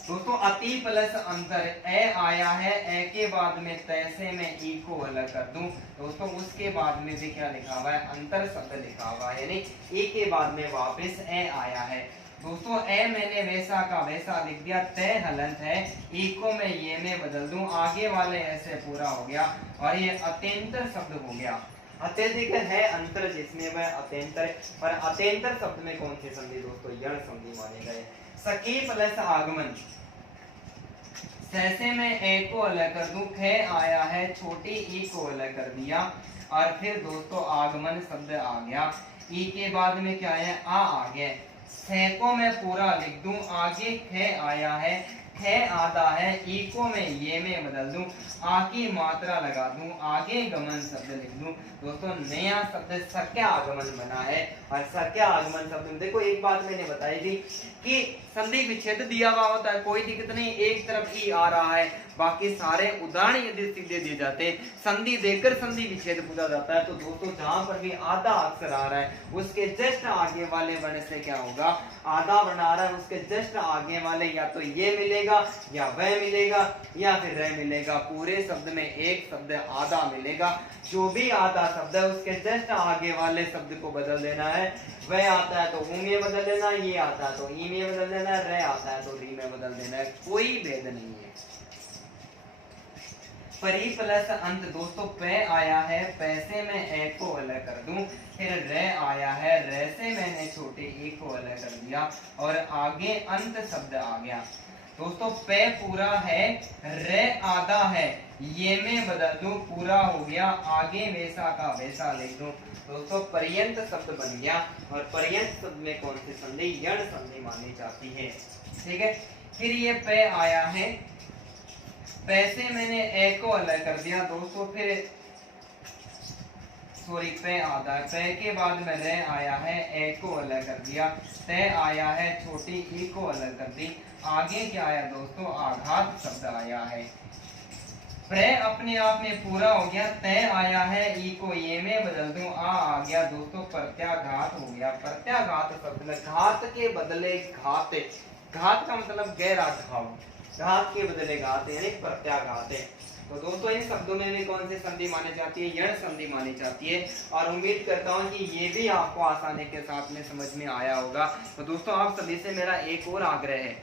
दोस्तों अति प्लस अंतर ए आया है, ए के बाद में तैसे में ई को अलग कर दूं। दोस्तों उसके बाद में भी क्या लिखा हुआ है, अंतर शब्द लिखा हुआ है, यानी ई के बाद में वापस ए आया है। दोस्तों ए मैंने वैसा का वैसा लिख दिया, तय हलंत है, ई को मैं ये में बदल दूं, आगे वाले ऐसे पूरा हो गया, और ये अत्यंतर शब्द हो गया। अत्यधिक है अंतर जिसमें वह अत्यंतर, और अत्यंतर शब्द में कौन सी संधि दोस्तों, यण संधि माने गए। सखी प्लस आगमन, सैसे में ए को अलग कर दूं, खे आया है, छोटी ई को अलग कर दिया, और फिर दोस्तों आगमन शब्द आ गया, ई के बाद में क्या है, आ गया, खे को मैं पूरा लिख दूं, आगे खे आया है, खे आधा है, ई को मैं ये में बदल दूं, आ की मात्रा लगा दूं, आगे गमन शब्द लिख दूं। दोस्तों नया शब्द सक्या आगमन बना है, और सक्या आगमन शब्द में देखो एक बात मैंने बताई थी कि संधि विच्छेद दिया हुआ होता है, कोई दिक्कत नहीं, एक तरफ ई आ रहा है, बाकी सारे उदाहरण यदि सीधे दिए जाते, संधि देकर संधि विच्छेद पूछा जाता है, तो दोस्तों जहां पर भी आधा अक्षर आ रहा है उसके जस्ट आगे वाले वर्ण से क्या होगा, आधा वर्ण आ रहा है उसके जस्ट आगे वाले या तो ये मिलेगा या वह मिलेगा या फिर रह मिलेगा, पूरे शब्द में एक शब्द आधा मिलेगा। जो भी आधा शब्द है उसके जस्ट आगे वाले शब्द को बदल देना है, वह आता है तो ऊ में बदल देना, ये आता है तो ई में बदल देना, रह आता है तो री में बदल देना है, कोई भेद नहीं है। परी प्लस अंत दोस्तों पे आया है, पैसे में ए को अलग कर दूं, फिर रे आया है, रे से मैंने छोटे ए को अलग कर दिया, और आगे अंत शब्द आ गया। दोस्तों पे पूरा है, रे आधा है, ये में बदल दूं, पूरा हो गया, आगे वैसा का वैसा लिख दूं। दोस्तों पर्यंत शब्द बन गया, और पर्यंत शब्द में कौन सी संधि, यण संधि मानी जाती है, ठीक है। फिर ये पे आया है, पैसे मैंने ए को अलग कर दिया दोस्तों, फिर सॉरी पे आधा है, पे के बाद में रे आया है, ए को अलग कर दिया, तय आया है, छोटी ई को अलग कर दी, आगे क्या आया दोस्तों, आघात शब्द आया है। प्रे अपने आप में पूरा हो गया, तय आया है, ई को ये में बदल दूं, आ गया दोस्तों, प्रत्याघात हो गया। प्रत्याघात शब्द में घात के बदले घात, घात का मतलब गहरा घाव, घात के बदले घात यानी प्रत्याघात है। तो दोस्तों इन शब्दों में भी कौन सी संधि मानी जाती है, यण संधि मानी जाती है, और उम्मीद करता हूं कि ये भी आपको आसानी के साथ में समझ में आया होगा। तो दोस्तों आप सभी से मेरा एक और आग्रह है,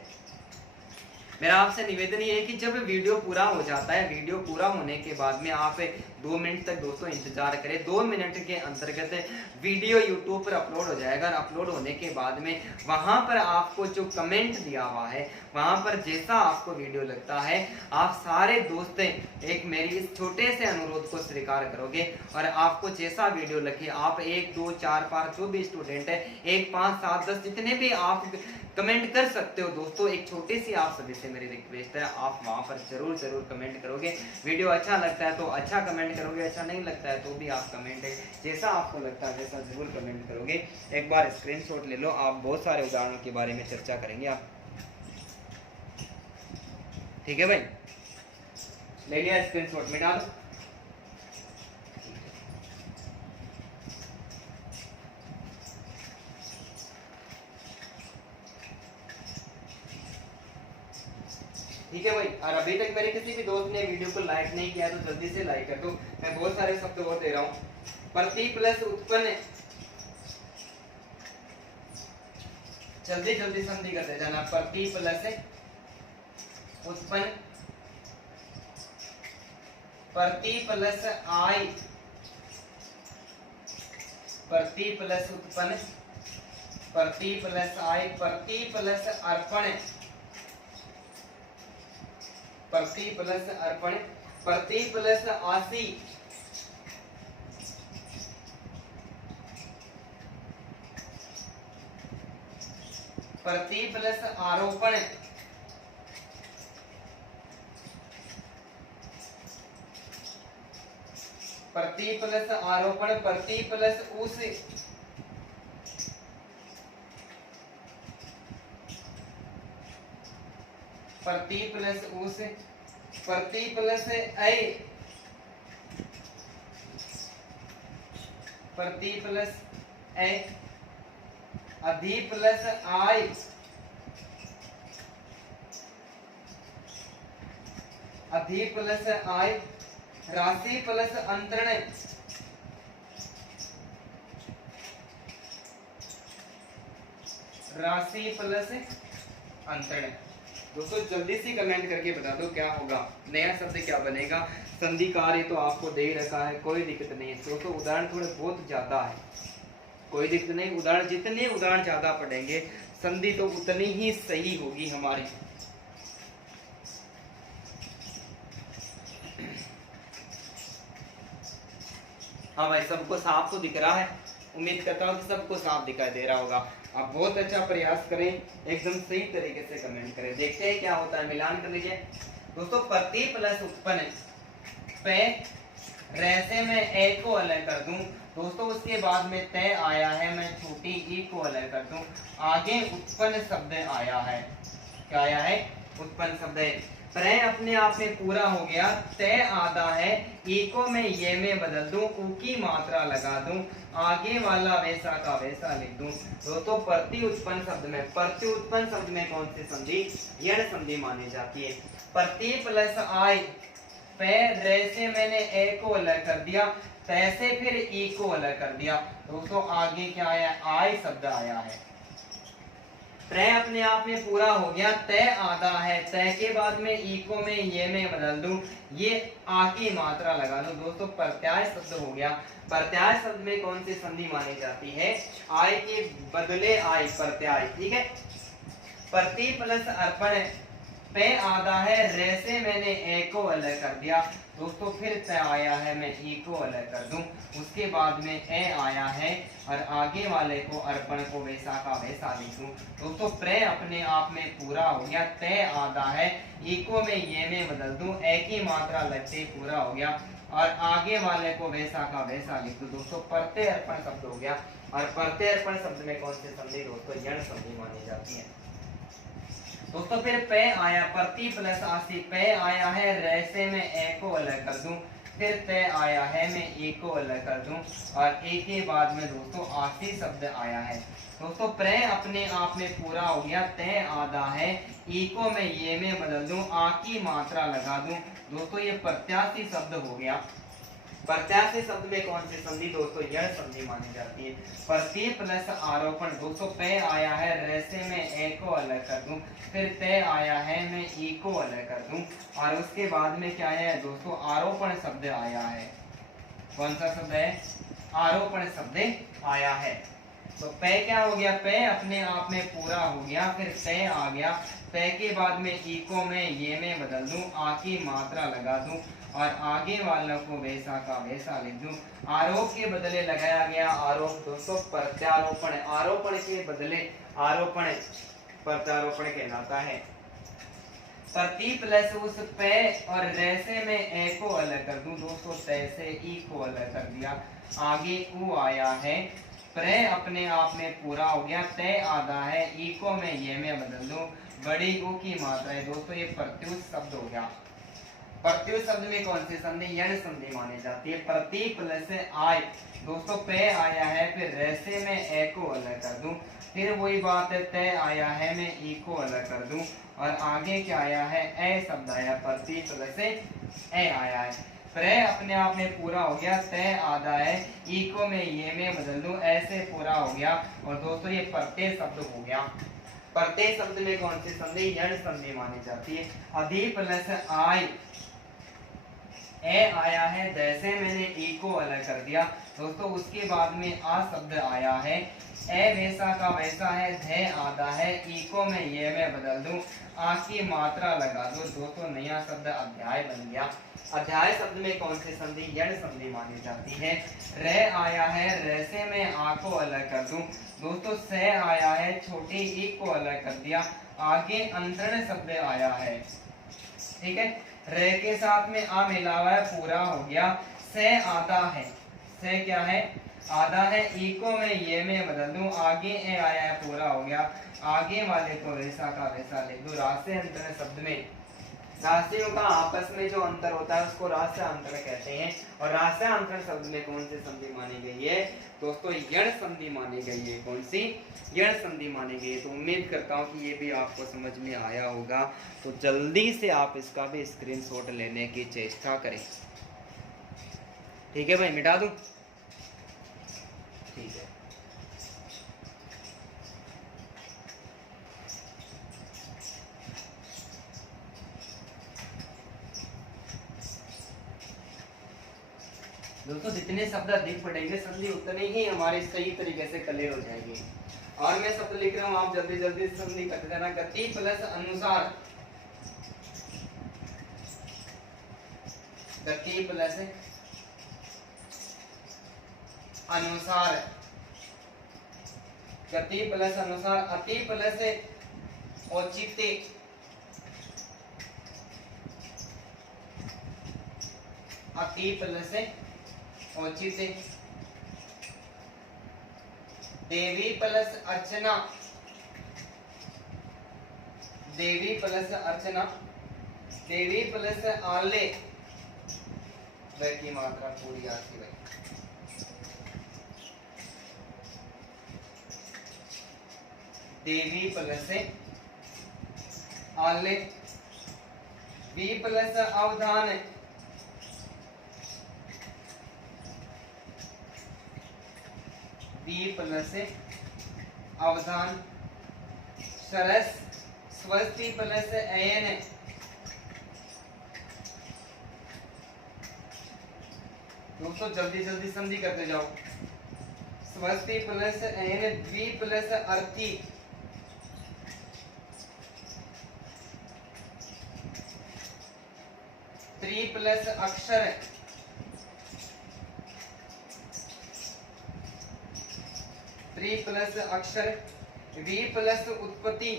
मेरा आपसे निवेदन ये है कि जब वीडियो पूरा हो जाता है, वीडियो पूरा होने के बाद में आप 2 मिनट तक दोस्तों इंतजार करें। 2 मिनट के अंतर्गत वीडियो यूट्यूब पर अपलोड हो जाएगा और अपलोड होने के बाद में वहां पर आपको जो कमेंट दिया हुआ है, वहां पर जैसा आपको वीडियो लगता है, आप सारे दोस्त एक मेरी इस छोटे से अनुरोध को स्वीकार करोगे और आपको जैसा वीडियो लगे, आप 1 2 4 5 जो भी स्टूडेंट है 1 5 7 10 जितने भी आप कमेंट कर सकते हो दोस्तों। एक छोटी सी आप सभी से मेरी रिक्वेस्ट है, आप वहां पर जरूर जरूर कमेंट करोगे। वीडियो अच्छा लगता है तो अच्छा कमेंट करोगे, अच्छा नहीं लगता है तो भी आप कमेंट है जैसा आपको लगता है वैसा जरूर कमेंट करोगे। एक बार स्क्रीनशॉट ले लो, आप बहुत सारे उदाहरणों के बारे में चर्चा करेंगे आप, ठीक है भाई। ले लिया स्क्रीनशॉट, मिटा दो। ठीक है भाई। और अभी तक मेरे किसी भी दोस्त ने वीडियो को लाइक नहीं किया तो जल्दी से लाइक कर दो। मैं बहुत सारे शब्द और दे रहा हूं। प्रति प्लस उत्पन्न, जल्दी जल्दी संधि करते जाना। प्रति प्लस उत्पन्न, प्रति प्लस आई, प्रति प्लस उत्पन्न, प्रति प्लस आई, प्रति प्लस अर्पण, प्रति प्लस अर्पण, प्रति प्लस आसी, प्रति प्लस आरोपण, प्रति प्लस आरोपण, प्रति प्लस उस, प्रति प्लस उस, प्रति प्लस ऐ, प्रति प्लस ऐ, अधि प्लस आई, अधि प्लस आई, राशि प्लस अंतरण, राशि प्लस अंतरण। दोस्तों जल्दी से कमेंट करके बता दो क्या होगा, नया शब्द क्या बनेगा। संधि कार्य तो आपको दे रखा है, कोई दिक्कत नहीं है दोस्तों। उदाहरण थोड़े बहुत ज्यादा है, कोई दिक्कत नहीं। उदाहरण जितने उदाहरण ज्यादा पढ़ेंगे संधि तो उतनी ही सही होगी हमारी। हाँ भाई, सबको साफ तो दिख रहा है, उम्मीद करता हूँ कि सबको साफ दिखाई दे रहा होगा। आप बहुत अच्छा प्रयास करें, एकदम सही तरीके से कमेंट करें। देखते हैं क्या होता है, मिलान कर लीजिए दोस्तों। प्रति प्लस उत्पन्न, पे रैसे में ए को अलग कर दूं दोस्तों, उसके बाद में तय आया है, मैं छोटी ई को अलग कर दूं, आगे उत्पन्न शब्द आया है। क्या आया है? उत्पन्न शब्द है। प्रय अपने आप में पूरा हो गया, तय आधा है, ई को मैं ये में बदल दूं, ऊ की मात्रा लगा दूं, आगे वाला वैसा का वैसा लिख दूं दोस्तों। प्रति उत्पन्न शब्द में, प्रति उत्पन्न शब्द में कौन सी संधि? यण संधि मानी जाती है। प्रति प्लस आई, पे रे से मैंने ए को अलग कर दिया, तय से फिर ई को अलग कर दिया दोस्तों, आगे क्या आया? आई शब्द आया है। प्रय अपने आप में पूरा हो गया, तय आधा है, तय के बाद में ई को मैं ये में बदल दूं, ये आ की मात्रा लगा दूं दोस्तों, प्रत्याय शब्द हो गया। प्रत्याय शब्द में कौन सी संधि मानी जाती है? आय के बदले आई, प्रत्याय। ठीक है। प्रति प्लस अर्पण, पे आधा है, रे से मैंने ए को अलग कर दिया दोस्तों, फिर तय आया है, मैं ई को अलग कर दूं, उसके बाद में ए आया है और आगे वाले को अर्पण को वैसा का वैसा लिख दूं दोस्तों। प्रय अपने आप में पूरा हो गया, तय आधा है, ई को मैं ये में बदल दूं, ए की मात्रा लगते पूरा हो गया और आगे वाले को वैसा का वैसा लिख दूं दोस्तों। प्रत्यय अर्पण शब्द हो गया। और प्रत्यय अर्पण शब्द में कौन सी संधि दोस्तों? यण संधि मानी जाती है दोस्तों। फिर पे आया, प्रति प्लस आसी, पे आया है, रैसे में ए को अलग कर दूं, फिर तय आया है, मैं ए को अलग कर दूं और ए के बाद में दोस्तों आसी शब्द आया है दोस्तों। प्रय अपने आप में पूरा हो गया, तय आधा है, ई को मैं ये में बदल दूं, आ की मात्रा लगा दूं दोस्तों, ये प्रत्याशी शब्द हो गया। प्रत्याशी शब्द में कौन सी संधि दोस्तों यण संधि मानी जाती है। प्रति प्लस आरोपण दोस्तों पे आया है रैसे में ए को अलग कर दूं, फिर ते आया है मैं ई को अलग कर दूं, और उसके बाद में क्या आया है दोस्तों आरोपण शब्द आया है। कौन सा शब्द है? आरोपण शब्द आया है। तो पे क्या हो गया? पे अपने आप में पूरा हो गया, फिर ते आ गया, ते के बाद में ई को मैं ये में बदल दूं, आ की मात्रा लगा दूं और आगे वालों को वैसा का वैसा लिख दूं। आरोप के बदले लगाया गया आरोप दोस्तों प्रत्यारोपण, आरोपण के बदले आरोपण प्रत्यारोपण कहलाता है। प्रति प्लस उस पे और रैसे में ए को अलग कर दूं दोस्तों, तैसे ई को अलग कर दिया, आगे ऊ आया है, प्रे अपने आप में पूरा हो गया, तय आधा है, ई को मैं ये में बदल दूं, बड़ी ऊ की मात्रा है दोस्तों, ये प्रत्युत शब्द हो गया। प्रत्युत शब्द में कौन सी संधि यण संधि मानी जाती है। प्रति प्लस आय दोस्तों पे आया है, फिर रैसे में ए को अलग कर दूं, फिर वही बात है तय आया है मैं ई को अलग कर दूं, और आगे क्या आया है ए शब्द आया, प्रति प्लस ए आया है, प्रे अपने आप में पूरा हो गया, तय आधा है, ई को मैं ये में बदल दूं, ऐसे पूरा हो गया, और दोस्तों ये प्रत्यय शब्द हो गया। प्रत्यय शब्द में कौन सी संधि यण संधि मानी जाती है। अधि प्लस आय ए आया है, जैसे मैंने ई को अलग कर दिया दोस्तों, उसके बाद में आ शब्द आया है, ए वैसा का वैसा है, धे आधा है, ई को मैं ये में बदल दूं, आ की मात्रा लगा दो दोस्तों, नया शब्द अध्याय बन गया। अध्याय शब्द में कौन सी संधि यण संधि मानी जाती है। रे आया है, रैसे में आ को अलग कर दूं दोस्तों, से आया है, छोटी ई को अलग कर दिया, आगे अंतरण शब्द आया है, ठीक है, रे के साथ में आ मिला हुआ है, पूरा हो गया, से आधा है, से क्या है आधा है, ई को मैं ये में बदल दूं, आगे ए आया है, पूरा हो गया, आगे वाले को वैसा का वैसा लिख दूं। राशि अंतर शब्द में राशियों का आपस में जो अंतर होता है उसको राशि अंतर कहते हैं, और राशि अंतर शब्द में कौन सी संधि मानी गई है दोस्तों यण संधि मानी गई है। कौन सी? यण संधि मानी गई है। तो उम्मीद करता हूँ कि ये भी आपको समझ में आया होगा, तो जल्दी से आप इसका भी स्क्रीनशॉट लेने की चेष्टा करें। ठीक है भाई, मिटा दूं? ठीक है। दोस्तों जितने शब्द अधिक पढ़ेंगे संधि उतने ही हमारी सही तरीके से क्लियर हो जाएगी। और मैं शब्द लिख रहा हूं, आप जल्दी जल्दी संधि करते जाना। गति प्लस अनुसार, गति प्लस अनुसार, गति प्लस अनुसार, अति प्लस औचित्य, अति प्लस औचित्य, देवी प्लस अर्चना, देवी प्लस अर्चना, देवी प्लस आले, व की मात्रा पूरी आती है। देवी प्लस आले, we plus Avdhan, we plus अवधान, सरस, स्वस्ति प्लस अयन, दोस्तों जल्दी जल्दी संधि करते जाओ। स्वस्ति प्लस अयन, द्वि प्लस अर्थी, त्रि प्लस अक्षर, त्रि प्लस अक्षर, वी प्लस उत्पत्ति,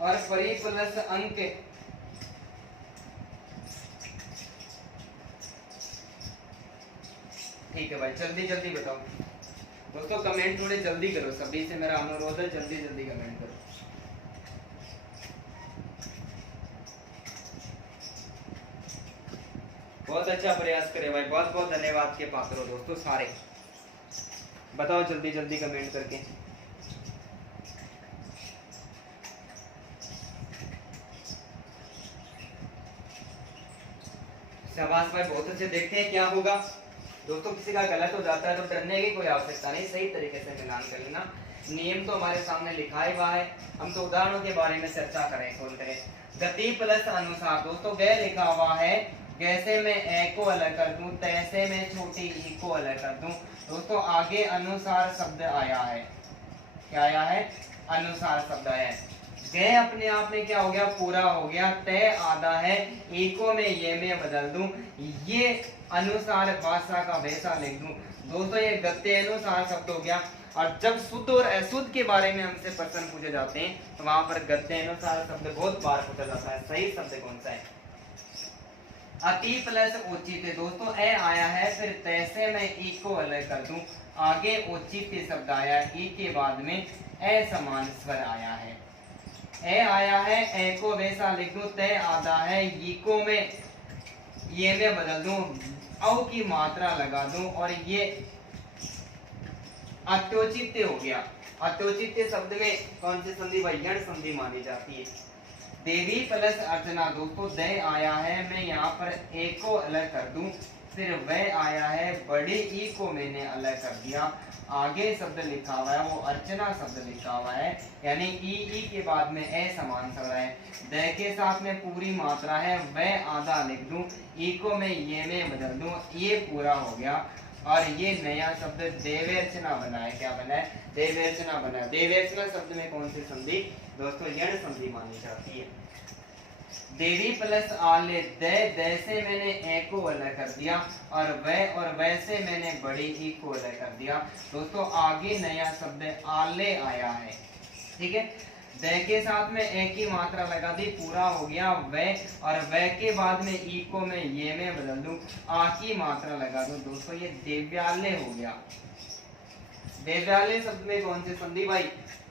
और परि प्लस अंक। ठीक है भाई, जल्दी जल्दी बताओ दोस्तों, कमेंट थोड़े जल्दी करो, सभी से मेरा अनुरोध है, जल्दी जल्दी कमेंट करो। बहुत अच्छा प्रयास करे भाई, बहुत बहुत धन्यवाद के पात्र हो दोस्तों सारे। बताओ जल्दी जल्दी कमेंट करके। शाबाश भाई, बहुत अच्छे। देखते हैं क्या होगा। दोस्तों किसी का गलत हो जाता है तो डरने की कोई आवश्यकता नहीं, सही तरीके से मिलान कर लेना। नियम तो हमारे सामने लिखा ही हुआ है, हम तो उदाहरणों के बारे में चर्चा करें, खोल करें। गति प्लस अनुसार, दोस्तों ग लिखा हुआ है, जैसे मैं ए को अलग कर दूं तैसे मैं छोटी ई को अलग कर दूं। दोस्तों आगे अनुसार शब्द आया है, क्या आया है? अनुसार शब्द आया है। गए अपने आप में क्या हो गया? पूरा हो गया। तय आधा है, एको में ये में बदल दूं, ये अनुसार भाषा का वैसा लिख दूं। दोस्तों ये गत्य अनुसार शब्द हो गया। और जब शुद्ध और अशुद्ध के बारे में हमसे प्रश्न पूछे जाते हैं तो वहां पर गत्य अनुसार शब्द बहुत बार पूछा जाता है। सही शब्द कौन सा है? अति प्लस औचित्य। दोस्तों ए आया है, फिर तैसे मैं ई को अलग कर दूं, आगे औचित्य शब्द आया है, ई के बाद में असमान स्वर आया है। ए आया है, ए को वैसा लिख दूं, तय आधा है, ई को में ये में बदल दूं, औ की मात्रा लगा दूं और ये अत्योचित्य हो गया। अत्योचित्य शब्द में कौन सी संधि? वैयण संधि मानी जाती है। देवी प्लस अर्चना। दोस्तों दय आया है, मैं यहाँ पर ए को अलग कर दूं, फिर वह आया है, बड़े ई को मैंने अलग कर दिया, आगे शब्द लिखा हुआ है वो अर्चना शब्द लिखा हुआ है, यानी ई के बाद में ए समान शब्द है। द के साथ में पूरी मात्रा है, वह आधा लिख दूं, ई को मैं ये में बदल दूं, ये पूरा हो गया। और ये नया शब्द देवेर्चना बना है। क्या बना है? देवेर्चना बना है। देवेर्चना शब्द में कौन सी संधि? दोस्तों यण संधि मानी जाती है। देवी प्लस आले, द से मैंने ए को अलग कर दिया और वह से मैंने बड़ी ई को अलग कर दिया। दोस्तों आगे नया शब्द आले आया है, ठीक है। द के साथ में ए की मात्रा लगा दी, पूरा हो गया वह, और वह के बाद में ई को मैं ये में बदल दूं, आ की मात्रा लगा दूं। दोस्तों ये देव्यालय हो गया। देव्यालय शब्द में कौन सी संधि भाई?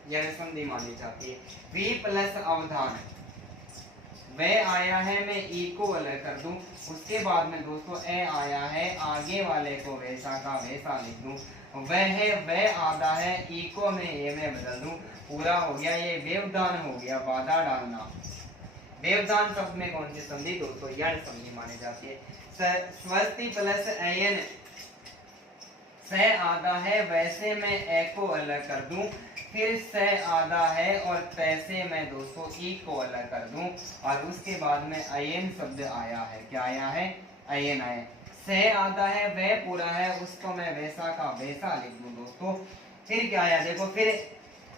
यह संधि मानी जाती है। वी प्लस अवधान, वह आया है, मैं ई को अलग कर दूं, उसके बाद में दोस्तों ए आया है, आगे वाले को वैसा का वैसा लिख दूं, वह है, वह आधा है, ई को मैं ए में बदल दूं, पूरा हो गया। ये व्यवधान हो गया, बाधा डालना। व्यवधान शब्द में कौन सी संधि? दोस्तों यण संधि मानी जाती है। स्वस्ति प्लस अयन, स आधा है, वैसे मैं ए को अलग कर दूं, फिर स आधा है और तैसे मैं दोस्तों ई को अलग कर दूं, और उसके बाद में अयन शब्द आया है। क्या आया है? अयन आया। स आधा है, वह पूरा है, उसको मैं वैसा का वैसा लिख दूं। दोस्तों फिर क्या आया? देखो फिर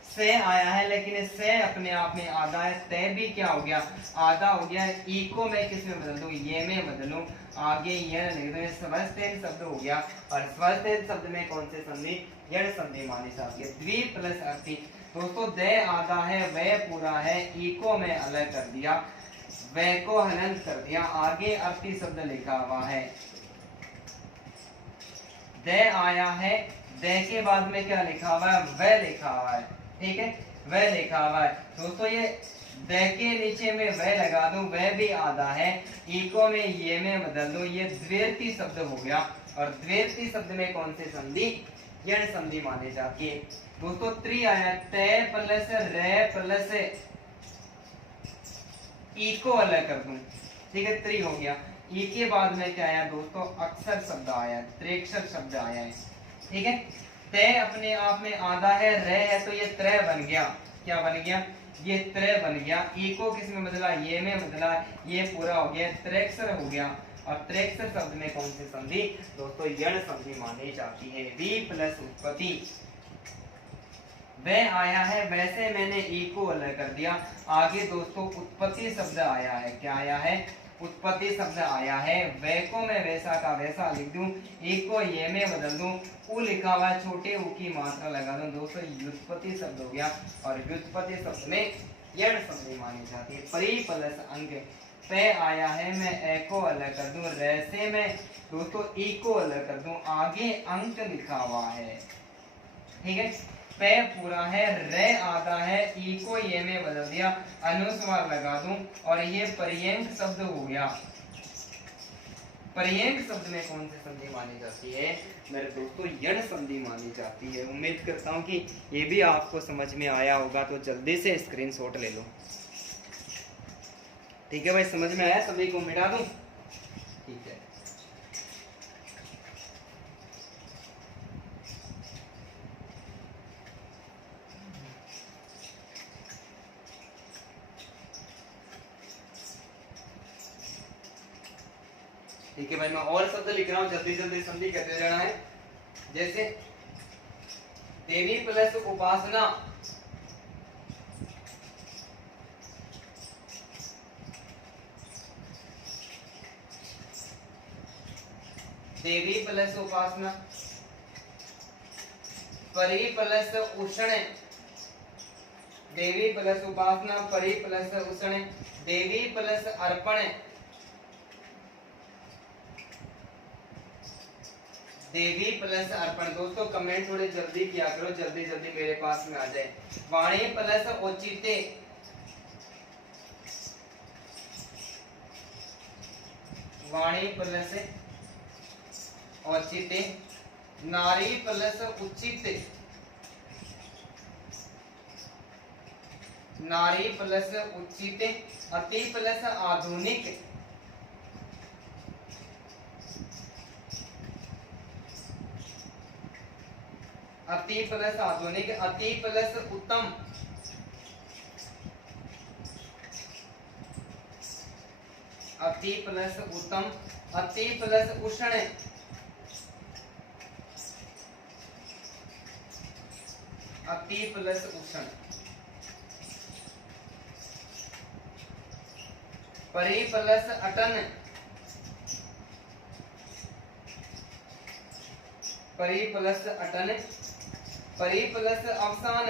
से आया है, लेकिन से अपने आप में आधा है, तय भी क्या हो गया? आधा हो गया। ई को मैं किस में बदल दूं? ये में बदलूं, आगे यह लिख दूं, स्वस्तेन शब्द हो गया। और स्वस्तेन शब्द में कौन से संधि? यण संधि मानी जाती है। द्वि प्लस अति। दोस्तों द आधा है, वह पूरा है, ई को मैं अलग कर दिया, वह को हलंत कर दिया, आगे अति शब्द लिखा हुआ है। द आया है, द के बाद में क्या लिखा हुआ है? वह लिखा हुआ है, ठीक है, वह लिखा हुआ है। दोस्तों ये द के नीचे में वह लगा दूं, वह भी आधा है, ई को में ये में बदल दूं, ये द्व्यर्थी शब्द हो गया। और द्व्यर्थी शब्द में कौन सी संधि? यण संधि मानी जाती है। दोस्तों त्रि आया, तय प्लस रे प्लस ई को अलग कर दूं, ठीक है, त्रि हो गया। ई के बाद में क्या आया दोस्तों? अक्षर शब्द आया, त्रेक्षर शब्द आया है, ठीक है। तय अपने आप में आधा है, रे है, तो ये त्रय बन गया। क्या बन गया? ये त्रय बन गया। ई को किस में बदला? ये में बदला, ये पूरा हो गया, त्रेक्षर हो गया। और त्रेक्षर शब्द में कौन सी संधि? दोस्तों यण संधि मानी जाती है। वी प्लस उत्पत्ति, वह आया है, वैसे मैंने ई को अलग कर दिया, आगे दोस्तों उत्पत्ति शब्द आया है। क्या आया है? उत्पत्ति शब्द आया है, वह को मैं वैसा का वैसा लिख दूं, ई को ये में बदल दूं, उ लिखा हुआ छोटे उ की मात्रा लगा दूं। दोस्तों व्युत्पत्ति शब्द हो गया। और व्युत्पत्ति शब्द में यण संधि मानी जाती है। परि प्लस अंक, पे आया है, मैं ए को अलग कर दूं, रे से मैं दोस्तों ई को अलग कर दूं, आगे अंक लिखा हुआ है, ठीक है। पे पूरा है, रे आधा है, ई को ये में बदल दिया, अनुस्वार लगा दूं, और ये पर्यंक शब्द हो गया। पर्यंक शब्द में कौन सी संधि मानी जाती है मेरे दोस्तों? यण संधि मानी जाती है। उम्मीद करता हूं कि ये भी आपको समझ में आया होगा, तो जल्दी से स्क्रीनशॉट ले लो। ठीक है भाई, समझ में आया? सभी को मिटा दूं? ठीक है। ठीक है भाई, मैं और शब्द लिख रहा हूँ, जल्दी जल्दी संधि करते रहना है। जैसे देवी प्लस उपासना, देवी प्लस उपासना, परि प्लस उष्ण, देवी प्लस उपासना, परि प्लस उष्ण, देवी प्लस अर्पण, देवी प्लस अर्पण। दोस्तों कमेंट थोड़े जल्दी किया करो, जल्दी जल्दी मेरे पास में आ जाए। वाणी प्लस औचित्य, वाणी प्लस औचित्य, नारी प्लस उचित, नारी प्लस उचित, अति प्लस आधुनिक, अति प्लस आधुनिक, अति प्लस उत्तम, अति प्लस उत्तम, अति प्लस उष्ण, अति प्लस उष्ण, परि प्लस अटन, परि प्लस अटन, परि प्लस अवसान,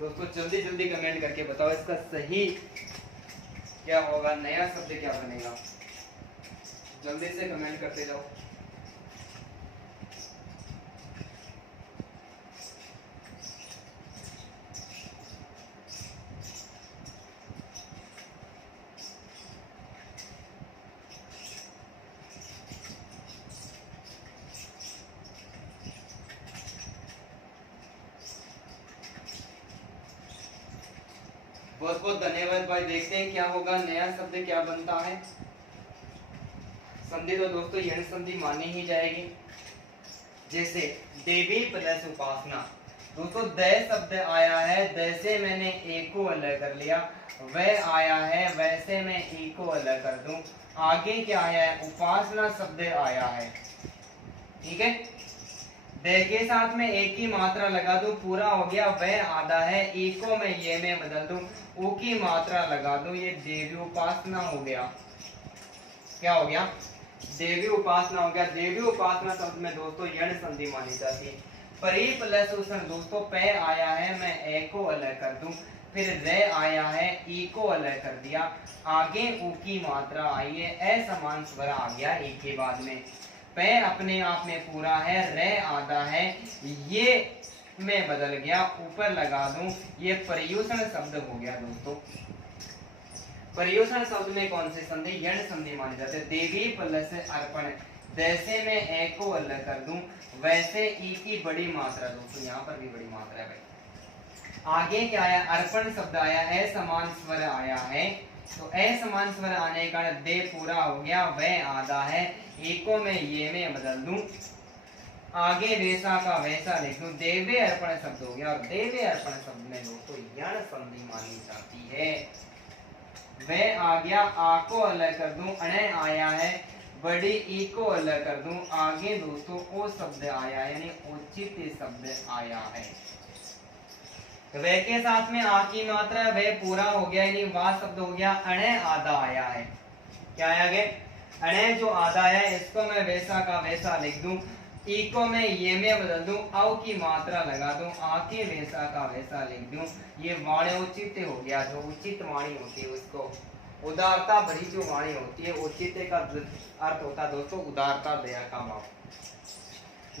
दोस्तों जल्दी जल्दी कमेंट करके बताओ इसका सही क्या होगा, नया शब्द क्या बनेगा। जल्दी से कमेंट करते जाओ। बहुत बहुत धन्यवाद भाई। देखते हैं क्या होगा, नया शब्द क्या बनता है। संधि तो दोस्तों यह संधि मानी ही जाएगी। जैसे देवी प्लस उपासना, दोस्तों द शब्द आया है, द से मैंने ए को अलग कर लिया, वह आया है, वैसे मैं ई को अलग कर दूं। आगे क्या आया है, उपासना शब्द आया है, ठीक है। दे के साथ में एक ही मात्रा लगा दूं, पूरा हो गया, वह आधा है, ई को मैं ये में बदल दूं, ऊ की मात्रा लगा दूं, ये देवी उपासना हो गया। क्या हो गया, देवी उपासना हो गया। देवी उपासना शब्द में दोस्तों यण संधि मानी जाती है। परि प्लस उष्ण, दोस्तों पे आया है, मैं ए को अलग कर दूं, फिर रे आया है, ई को अलग कर दिया, आगे ऊ की मात्रा आई है, असमान स्वर आ गया ई के बाद में। पे अपने आप में पूरा है, रे आधा है, ये में बदल गया, ऊपर लगा दूं, ये पर्युषण शब्द हो गया। दोस्तों पर्युषण शब्द में कौन से संधि, यण संधि मानी जाती है। देवी प्लस अर्पण, जैसे मैं ए को अलग कर दूं, वैसे ई की बड़ी मात्रा, दोस्तों यहाँ पर भी बड़ी मात्रा है भाई। आगे क्या आया, अर्पण शब्द आया, असमान स्वर आया है, तो असमान स्वर आने का दे पूरा हो गया, वह आधा है, एको में ये में बदल दूं, आगे वैसा का वैसा लिख दूं, देवे अर्पण शब्द हो गया। और देवे अर्पण शब्द में दोस्तों यण संधि मानी जाती है। वह आ गया, आ को अलग कर दूं, अणे आया है, बड़ी ई को अलग कर दूं, आगे दोस्तों ओ शब्द आया है, यानी उचित शब्द आया है। वे के साथ में आ की मात्रा, वे पूरा हो गया, यानी वाह शब्द हो गया, अणे आधा आया है। क्या आया आगे, अणे जो आधा है, इसको मैं वैसा का वैसा लिख दूं, ई को मैं ये में बदल दूं, औ की मात्रा लगा दूं, आ के वैसा का वैसा लिख दूं, ये वाणी उचित हो गया। जो उचित वाणी होती है उसको, उदारता भरी जो वाणी होती है, औचित्य का अर्थ होता है दोस्तों उदारता, दया का भाव।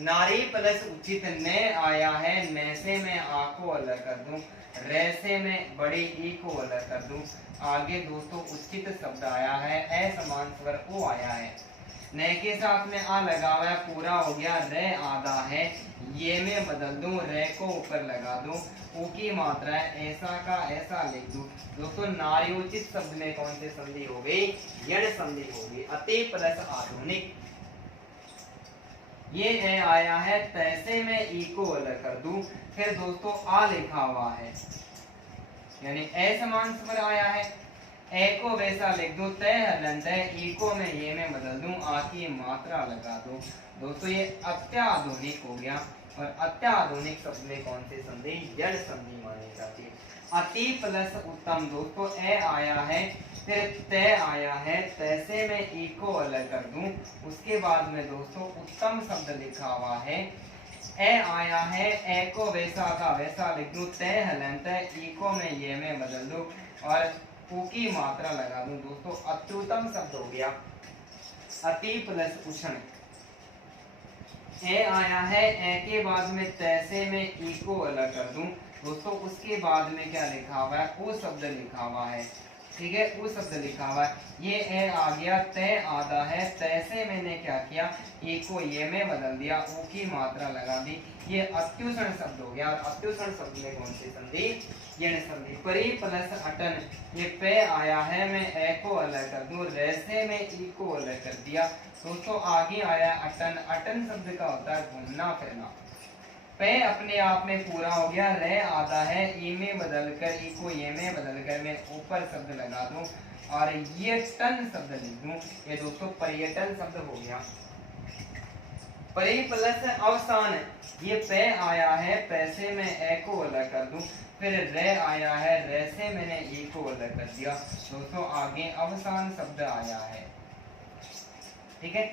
नारी प्लस उचित, ने आया है, ने से मैं आ को अलग कर दूं, रे से मैं बड़ी ई को अलग कर दूं, आगे दोस्तों उचित शब्द आया है, असमान स्वर ओ आया है, ने के साथ में आ लगा हुआ है, पूरा हो गया, रे आधा है, ये में बदल दूं, रे को ऊपर लगा दूं, ऊ की मात्रा है, ऐसा का ऐसा लिख दूं। दोस्तों नारी उचित शब्द में कौन सी संधि हो गई, यण संधि हो गई। अति प्लस आधुनिक, ये ए आया है, तैसे मैं ई को अलग कर दूं। फिर दोस्तों आ लिखा हुआ है, यानी ए समान स्वर आया है, ए को वैसा लिख दूं, तय हलन तय, ई को मैं ये में बदल दूं, आ की मात्रा लगा दूं। दोस्तों ये अत्याधुनिक हो गया। और अत्याधुनिक शब्द में कौन सी संधि? यण संधि मानी जाती है। अति प्लस उत्तम, दोस्तों ए आया है, फिर तय आया है, तैसे मैं ई को अलग कर दूं, उसके बाद में दोस्तों उत्तम शब्द लिखा हुआ है, ए आया है, ए को वैसा का वैसा लिख दूं, तय हलन तय, ई को मैं ये में बदल दूं और ऊ की मात्रा लगा दूं। दोस्तों अत्युत्तम शब्द हो गया अति प्लस उष्ण। ए आया है, ए के बाद में तैसे में ई को अलग कर दूं, दोस्तों उसके बाद में क्या लिखा हुआ है? वो शब्द लिखा हुआ है, ठीक है, वो शब्द लिखा हुआ है। ये ए आ गया, तय आधा है, तैसे मैंने क्या किया? ए को ये में बदल दिया, ऊ की मात्रा लगा दी। ये अत्युषण शब्द हो गया। और अत्युषण शब्द में कौन सी संधि? यण संधि। परी प्लस अटन, ये पे आया है, मैं ए को अलग कर दूं, रैसे में ई को अलग कर दिया। दोस्तों आगे आया अटन। अटन शब्द का होता है घूमना फिरना। पे अपने आप में पूरा हो गया, रे आधा है, ई में बदल कर, ई को ये में बदल कर मैं ऊपर शब्द लगा दूं और ये टन शब्द लिख दूं। ये दोस्तों पर्यटन शब्द हो गया। परी प्लस अवसान, ये पे आया है, पैसे में ए को अलग कर दूं, फिर रे आया है, रे से मैंने ई को अलग कर दिया। दोस्तों आगे अवसान शब्द आया है, ठीक है,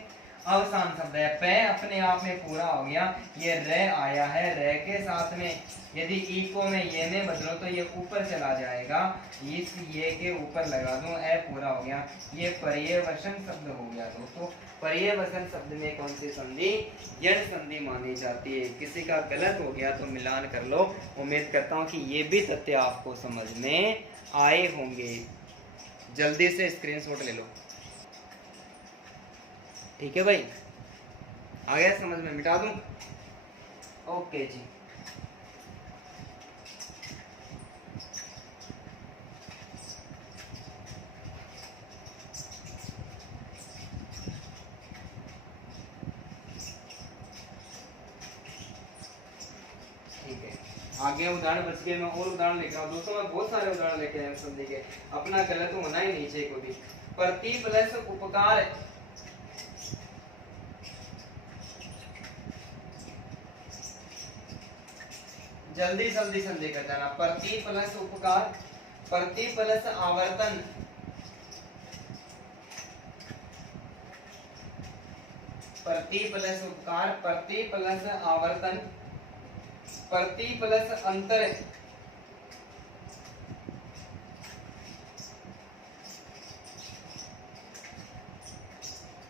अवसान शब्द है। पे अपने आप में पूरा हो गया, ये रे आया है, रे के साथ में यदि ई को मैं ये में बदलो तो ये ऊपर चला जाएगा, इस ये के ऊपर लगा दूं, ए पूरा हो गया। ये पर्यवसन शब्द हो गया। दोस्तों पर्यवसन शब्द में कौन सी संधि? यण संधि मानी जाती है। किसी का गलत हो गया तो मिलान कर लो। उम्मीद करता हूँ कि ये भी तथ्य आपको समझ में आए होंगे। जल्दी से स्क्रीनशॉट ले लो, ठीक है भाई, आ गया समझ में? मिटा दूं? ओके जी। ठीक है, आगे उदाहरण बच गए। मैं और उदाहरण लेकर आऊं। दोस्तों मैं बहुत सारे उदाहरण लेके आया संधि के, अपना गलत होना ही नहीं चाहिए कोई भी। प्रति प्लस उपकार, जल्दी जल्दी संधि कर जाना। प्रति प्लस उपकार, प्रति प्लस आवर्तन, प्रति प्लस उपकार, प्रति प्लस आवर्तन, प्रति प्लस अंतर,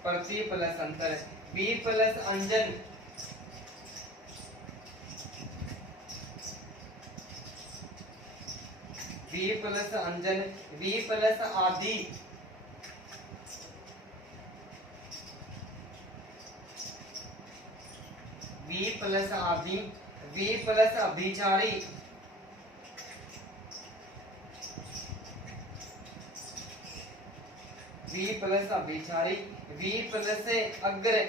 प्रति प्लस अंतर, बी प्लस अंजन, वी प्लस अंजन, वी प्लस आदि, वी प्लस आदि, वी प्लस अभिचारी, वी प्लस अभिचारी, वी प्लस अग्र,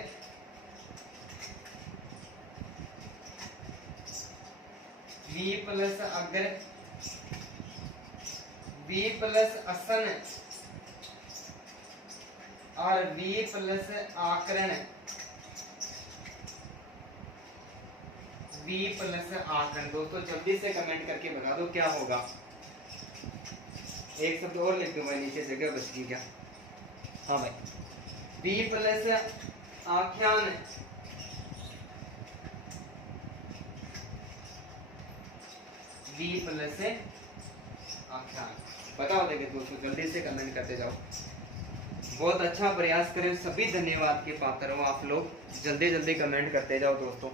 वी प्लस अग्र, वी प्लस असन और वी प्लस आकरण, वी प्लस आकरण। दोस्तों जल्दी से कमेंट करके बता दो क्या होगा। एक शब्द और लिख दो भाई, नीचे जगह बच गई क्या? हाँ भाई, वी प्लस आख्यान, वी प्लस आख्यान। बताओ देखे दोस्तों, जल्दी से कमेंट करते जाओ। बहुत अच्छा प्रयास करें, सभी धन्यवाद के पात्र हो आप लोग। जल्दी जल्दी कमेंट करते जाओ दोस्तों,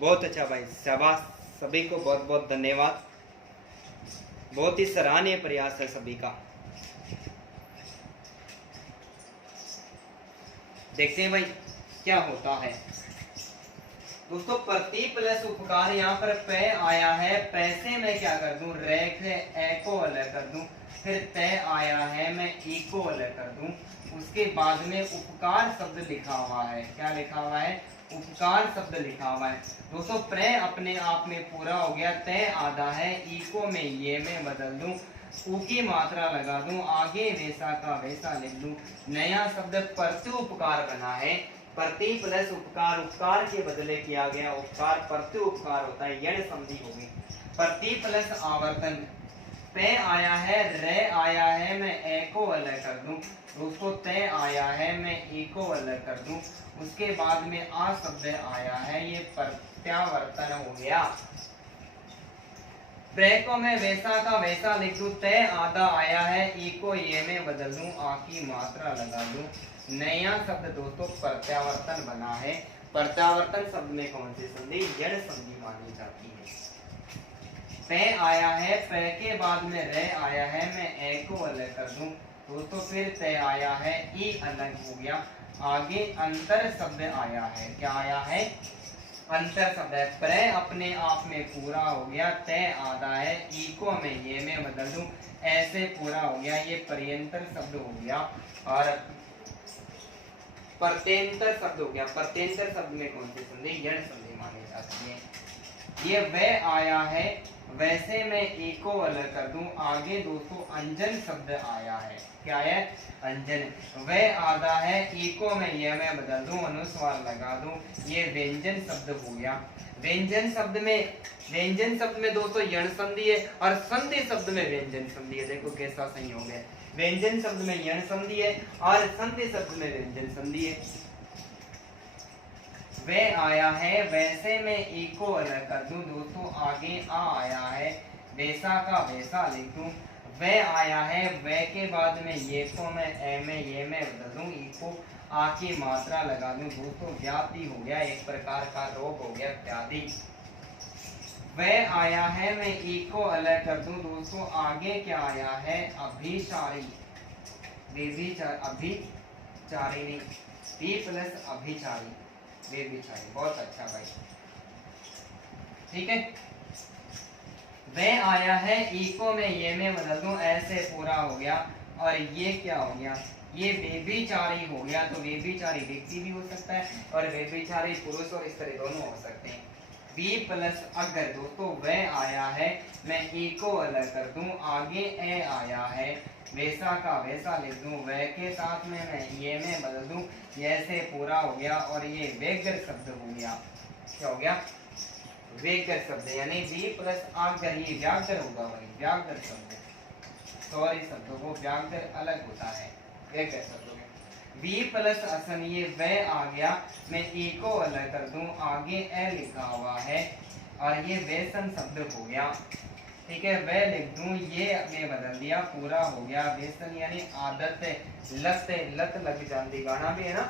बहुत अच्छा भाई, शाबाश, सभी को बहुत बहुत धन्यवाद। बहुत ही सराहनीय प्रयास है सभी का। देखते हैं भाई क्या होता है। दोस्तों प्रति प्लस उपकार, यहाँ पर पे आया है, पैसे में क्या कर दूं? रेख ए को अलग कर दूं, फिर तय आया है, मैं ई को अलग कर दूं, उसके बाद में उपकार शब्द लिखा हुआ है। क्या लिखा हुआ है? उपकार शब्द लिखा हुआ है। दोस्तों प्रय अपने आप में पूरा हो गया, तय आधा है, ई को मैं ये में बदल दूं, ऊ की मात्रा लगा दूं, आगे वैसा का वैसा लिख दूं। नया शब्द प्रत्युपकार बना है। प्रति प्लस उपकार, उपकार के बदले किया गया उपकार प्रत्युपकार होता है, यण संधि होगी। प्रति प्लस आवर्तन, पे आया है, रे आया है, मैं ए को अलग कर दूं, दोस्तों तय आया है, मैं ई को अलग कर दूं, उसके बाद में आ शब्द आया है, ये प्रत्यावर्तन हो गया। प्रे को मैं वैसा का वैसा लिख दूं, तय आधा आया है, ई को ये में बदल दूं, आ की मात्रा लगा दूं। नया शब्द दोस्तों प्रत्यावर्तन बना है। प्रत्यावर्तन शब्द में कौन सी संधि? यण संधि मानी जाती है। पे आया है, पे के बाद में रे आया है, मैं ए को अलग कर दूं, दोस्तों फिर तय आया है, ई अलग हो गया, आगे अंतर शब्द आया है। क्या आया है? अंतर शब्द है। प्रय अपने आप में पूरा हो गया, तय आधा है, ई को मैं ये में बदल दूं, ऐसे पूरा हो गया, ये पर्यंतर शब्द हो गया। और प्रत्यंतर शब्द हो गया। प्रत्यंतर शब्द में कौन सी संधि? यण संधि मानी जाती है। ये वे आया है, वैसे मैं ई को अलग कर दूं, आगे दोस्तों अंजन शब्द आया है। क्या है? अंजन। वे आधा है, ई को मैं ये में बदल दूं, अनुस्वार लगा दूं, ये व्यंजन शब्द हो गया। व्यंजन शब्द में दोस्तों यण संधि है और संधि शब्द में व्यंजन संधि है। देखो कैसा संयोग है, व्यंजन शब्द में यण संधि है और संधि शब्द में व्यंजन संधि है। वे आया है, वैसे मैं ई को अलग कर दूं, दोस्तों आगे आ आया है, वैसा का वैसा लिख दूं। वे आया है, वे के बाद में ये को मैं ए में ये में बदल दूं, ई को आ की मात्रा लगा दूं, दोस्तों व्याधि हो गया, एक प्रकार का रोग हो गया व्याधि। वे आया है, मैं ई को अलग कर दूं, दोस्तों आगे क्या आया है? अभिचारी, अभिचारिणी, बी प्लस अभिचारी, बेबिचारी। बहुत अच्छा भाई, ठीक है। वे आया है, ई को मैं ये में बदल दूं, ऐसे पूरा हो गया। और ये क्या हो गया? ये बेबिचारी हो गया। तो बेबिचारी व्यक्ति भी हो सकता है और बेबिचारी पुरुष और स्त्री दोनों हो सकते हैं। बी प्लस अगर, दोस्तों वे आया है, मैं ई को अलग कर दूं, आगे ए आया है, वैसा का वैसा लिख दूं, वे के साथ में मैं ये में बदल दूं, ऐसे पूरा हो गया। और ये वेगर शब्द हो गया। क्या हो गया? वेगर शब्द, यानी वी प्लस आगर, ये व्यागर होगा भाई, व्यागर शब्द। सॉरी शब्दों को व्यागर अलग होता है वेगर शब्दों में। वी प्लस असन, ये वे आ गया, मैं ई को अलग कर दूं, आगे ए लिखा हुआ है और ये वेसन शब्द हो गया। ठीक है, वह लिख दूं, ये मैं बदल दिया, पूरा हो गया। व्यसन यानी आदत, लत लग जाती, गाना भी है ना,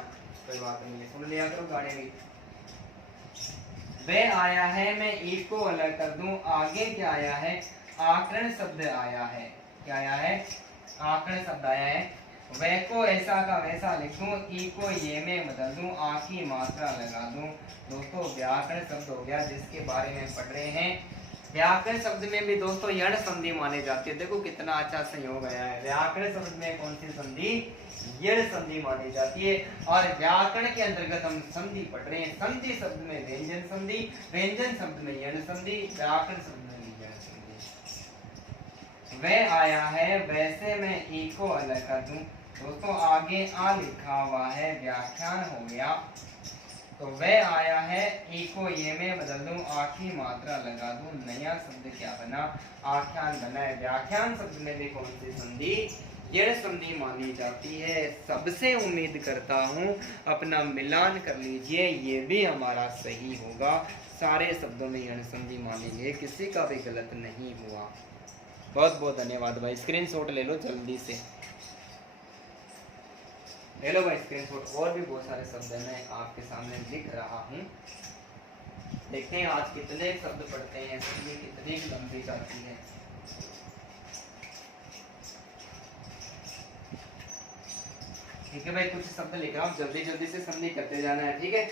कोई बात नहीं है, सुन लिया करो गाने भी। वह आया है, मैं ई को अलग कर दूं, आगे क्या आया है? आकरण शब्द आया है। क्या आया है? आकरण शब्द आया है। वह को ऐसा का वैसा लिख दूं, ई को ये में बदल दूं, आ की मात्रा लगा दूं, दोस्तों व्याकरण शब्द हो गया, जिसके बारे में पढ़ रहे हैं। व्याकरण शब्द में भी दोस्तों यण संधि मानी जाती है। देखो कितना अच्छा संयोग आया है। व्याकरण शब्द में कौन सी संधि? यण संधि मानी जाती है। और व्याकरण के अंतर्गत हम संधि पढ़ रहे हैं। संधि शब्द में व्यंजन संधि, व्यंजन शब्द में यण संधि, व्याकरण शब्द में यण संधि। वह आया है, वैसे मैं ई को अलग कर दूं, दोस्तों आगे आ लिखा हुआ है, व्याख्यान हो गया। तो वह आया है, ई को ये में बदल दूं, आ की मात्रा लगा दूं, नया शब्द क्या बना? आख्यान बना है। व्याख्यान शब्द में भी कौन सी संधि? यण संधि मानी जाती है। सबसे उम्मीद करता हूँ अपना मिलान कर लीजिए, ये भी हमारा सही होगा। सारे शब्दों में यण संधि मानेंगे, किसी का भी गलत नहीं हुआ। बहुत बहुत धन्यवाद भाई। स्क्रीनशॉट ले लो जल्दी से, ले लो भाई स्क्रीनशॉट। और भी बहुत सारे शब्द मैं आपके सामने लिख रहा हूँ। देखते हैं आज कितने शब्द पढ़ते हैं, संधि कितनी लंबी जाती है। ठीक है भाई, कुछ शब्द लिख रहा हूँ, जल्दी जल्दी से संधि करते जाना है, ठीक है।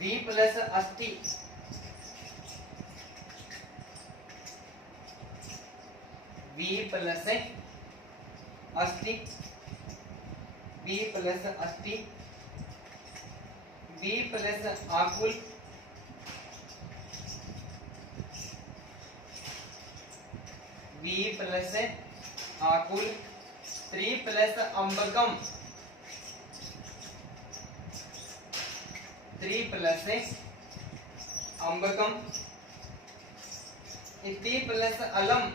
वी प्लस अस्थि, वी प्लस अष्टि, वी प्लस अष्टि, वी प्लस आकुल, वी प्लस आकुल, 3 प्लस अंबकम, 3 प्लस अंबकम, इति प्लस अलम,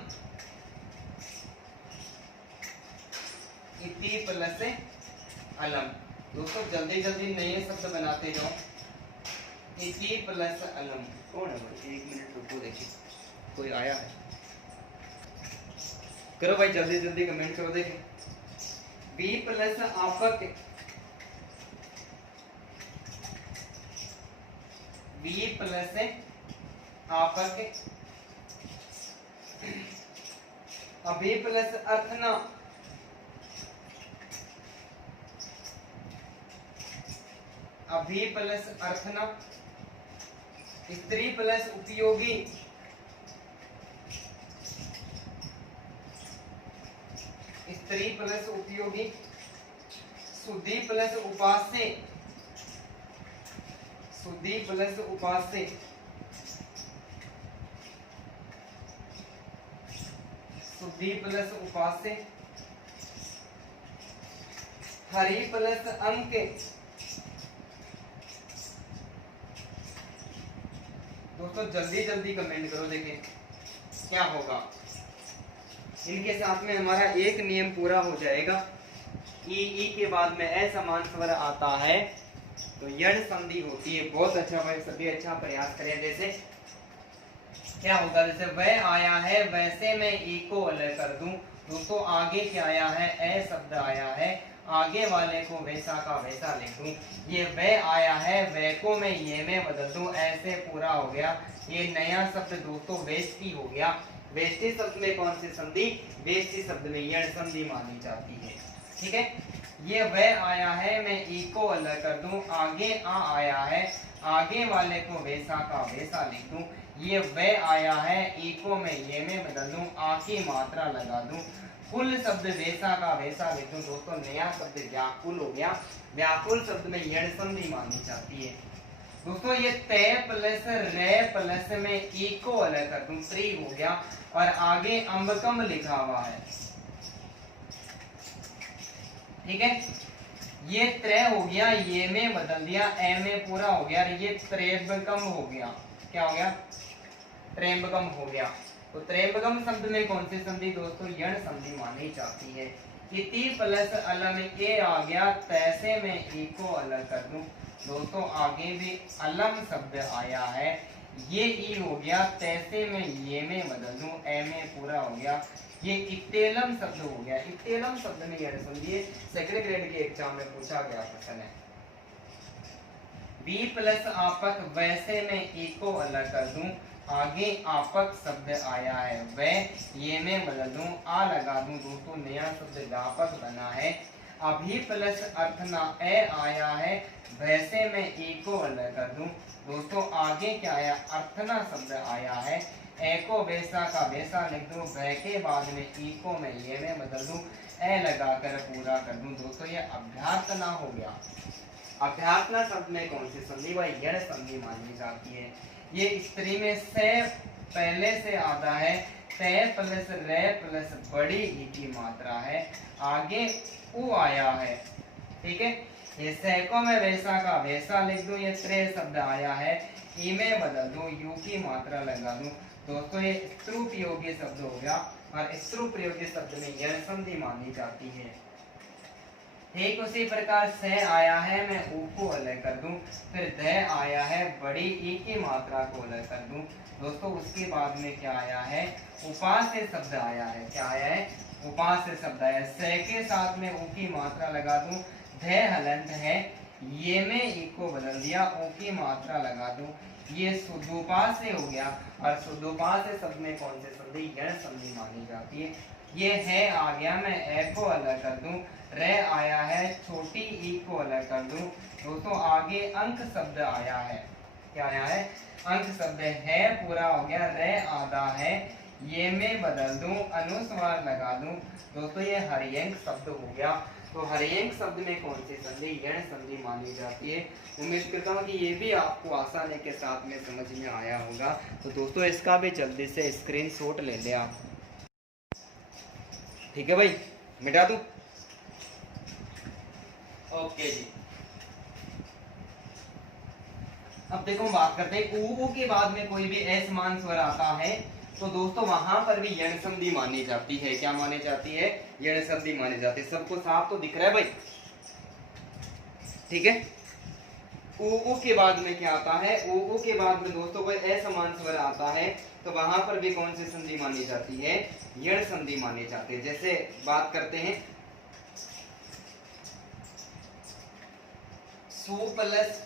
इति प्लस अलम। दोस्तों जल्दी जल्दी नए शब्द बनाते जाओ। इति प्लस अलम कौन है भाई? 1 मिनट रुको, देखिए कोई आया है। करो भाई जल्दी जल्दी कमेंट करो। देखें बी प्लस आपक, बी प्लस आपक, अभी प्लस अर्थना, अभी प्लस अर्थना, स्त्री प्लस उपयोगी, स्त्री प्लस उपयोगी, सुधी प्लस उपास्य, सुधी प्लस उपास्य, सुधी प्लस उपास्य, हरि प्लस अंक, दोस्तों जल्दी जल्दी कमेंट करो। देखें क्या होगा। इनके साथ में हमारा एक नियम पूरा हो जाएगा। ई के बाद में असमान स्वर आता है तो यण संधि होती है। बहुत अच्छा भाई, सभी अच्छा प्रयास करें। जैसे क्या होगा, जैसे वह आया है वैसे मैं ई को अलग कर दूं। दोस्तों आगे क्या आया है? ए शब्द आया है, आगे वाले को वैसा का वैसा लिख दूं। ये वह आया है, वह को मैं ये में बदल दूं, ऐसे पूरा हो गया। ये नया शब्द दोस्तों वेष्टि हो गया। वेष्टि शब्द में कौन सी संधि? वेष्टि शब्द में यण संधि मानी जाती है। ठीक है, ये वह आया है, मैं ई को अलग कर दूं, आगे आ आया है, आगे वाले को वैसा का वैसा लिख दूं। ये वह आया है, ई को मैं ये में बदल दूं, आ की मात्रा लगा दूं, कुल शब्द वैसा का वैसा लिख दूं। दोस्तों नया शब्द व्याकुल हो गया। व्याकुल शब्द में यण संधि मानी जाती है। दोस्तों ये तय प्लस रे प्लस में ई को अलग कर दूं, त्रि हो गया, और आगे अंबकम लिखा हुआ है। ठीक है, ये त्रय हो गया, ये में बदल दिया, ए में पूरा हो गया, ये त्रेबकम हो गया। क्या हो गया? त्रेबकम हो गया। तो त्रेबकम शब्द में कौन सी संधि? दोस्तों यण संधि मानी जाती है। इति प्लस अलम, ए आ गया, तैसे में ई को अलग कर दूं। दोस्तों आगे भी अलम शब्द आया है, ये ई हो गया, तैसे में ये में बदल दूं, ए में पूरा हो गया। ये इत्तेलम शब्द हो गया। इत्तेलम शब्द में यह समझिए सेकंड ग्रेड के एग्जाम में पूछा गया क्वेश्चन है। बी प्लस आपक, वैसे में ई को अलग कर दूं, आगे आपक शब्द आया है, वह ये में बदल दूं, आ लगा दूं। दोस्तों नया शब्द व्यापक बना है। अभी प्लस अर्थना, ए आया है, वैसे में ई को अलग कर दूं। दोस्तों आगे क्या आया? अर्थना शब्द आया है, ए को वैसा का वैसा लिख दूं, वह के बाद में ई को मैं ये में बदल दूं, ए लगाकर पूरा कर दूं। दोस्तों ये अभ्यार्थना हो गया। अभ्यार्थना शब्द में कौन सी संधि? वह यण संधि मानी जाती है। ये स्त्री में से पहले से आता है, तय प्लस रे प्लस बड़ी ई की मात्रा है, आगे उ आया है। ठीक है, ये से को मैं वैसा का वैसा लिख दूं, ये त्रे शब्द आया है, ई में बदल दूं, यू की मात्रा लगा दूं। दोस्तों ये स्त्रुपयोगी शब्द हो गया, और स्त्रुपयोगी शब्द में यण संधि मानी जाती है। ठीक उसी प्रकार से आया है, मैं ऊ को अलग कर दूं, फिर ध आया है, बड़ी ई की मात्रा को अलग कर दूं। दोस्तों उसके बाद में क्या आया है? उपास्य शब्द आया है। क्या आया है? उपास्य शब्द आया है। से के साथ में ऊ की मात्रा लगा दूं, ध हलंत है, ये में ई को बदल दिया, ऊ की मात्रा लगा दूं, ये सुदुपास्य हो गया। और सुदुपास्य शब्द में कौन से संधि? यण संधि मानी जाती है। ये है आ गया, मैं ए को अलग कर दूं, रे आया है, छोटी ई को अलग कर दूं। दोस्तों आगे अंक शब्द आया है। क्या आया है? अंक शब्द है, पूरा हो गया, रे आधा है, ये मैं बदल दूं, अनुस्वार लगा दूं। दोस्तों ये हरियंक शब्द हो गया। तो हरियंक शब्द में कौन सी संधि यण संधि मानी जाती है? उम्मीद करता हूँ कि ये भी आपको आसानी के साथ में समझ में आया होगा। तो दोस्तों इसका भी जल्दी से स्क्रीनशॉट ले ले आप। ठीक है भाई, मिटा दूं? ओके जी। अब देखो बात करते हैं, ऊ के बाद में कोई भी असमान स्वर आता है तो दोस्तों वहां पर भी यण संधि मानी जाती है। क्या मानी जाती है? यण संधि मानी जाती है। सबको साफ तो दिख रहा है भाई? ठीक है। ऊ के बाद में क्या आता है? ऊ के बाद में दोस्तों कोई असमान स्वर आता है तो वहां पर भी कौन सी संधि मानी जाती है? यण संधि मानी जाती है। जैसे बात करते हैं, सु प्लस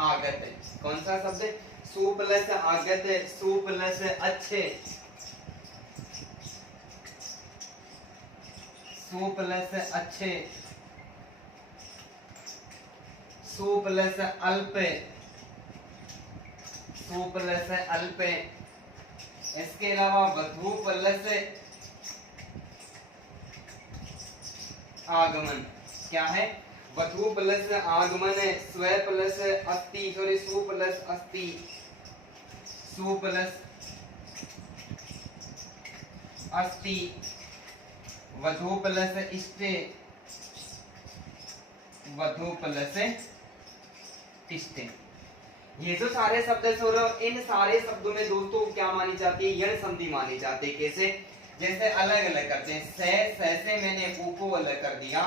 आगत। कौन सा शब्द? सु प्लस आगत, सु प्लस अच्छे, सु प्लस अच्छे, सु प्लस अल्प, सु प्लस अल्प। इसके अलावा वधु प्लस आगमन। क्या है? वधु प्लस आगमन, स्व प्लस अस्ति, सॉरी सु प्लस अस्ति, सु प्लस अस्ति, वधु प्लस इष्टे, वधु प्लस इष्टे। ये जो सारे शब्द है, इन सारे शब्दों में दोस्तों क्या मानी जाती है? यण संधि मानी जाती है। कैसे? जैसे अलग अलग करते हैं, से मैंने ऊ को अलग कर दिया।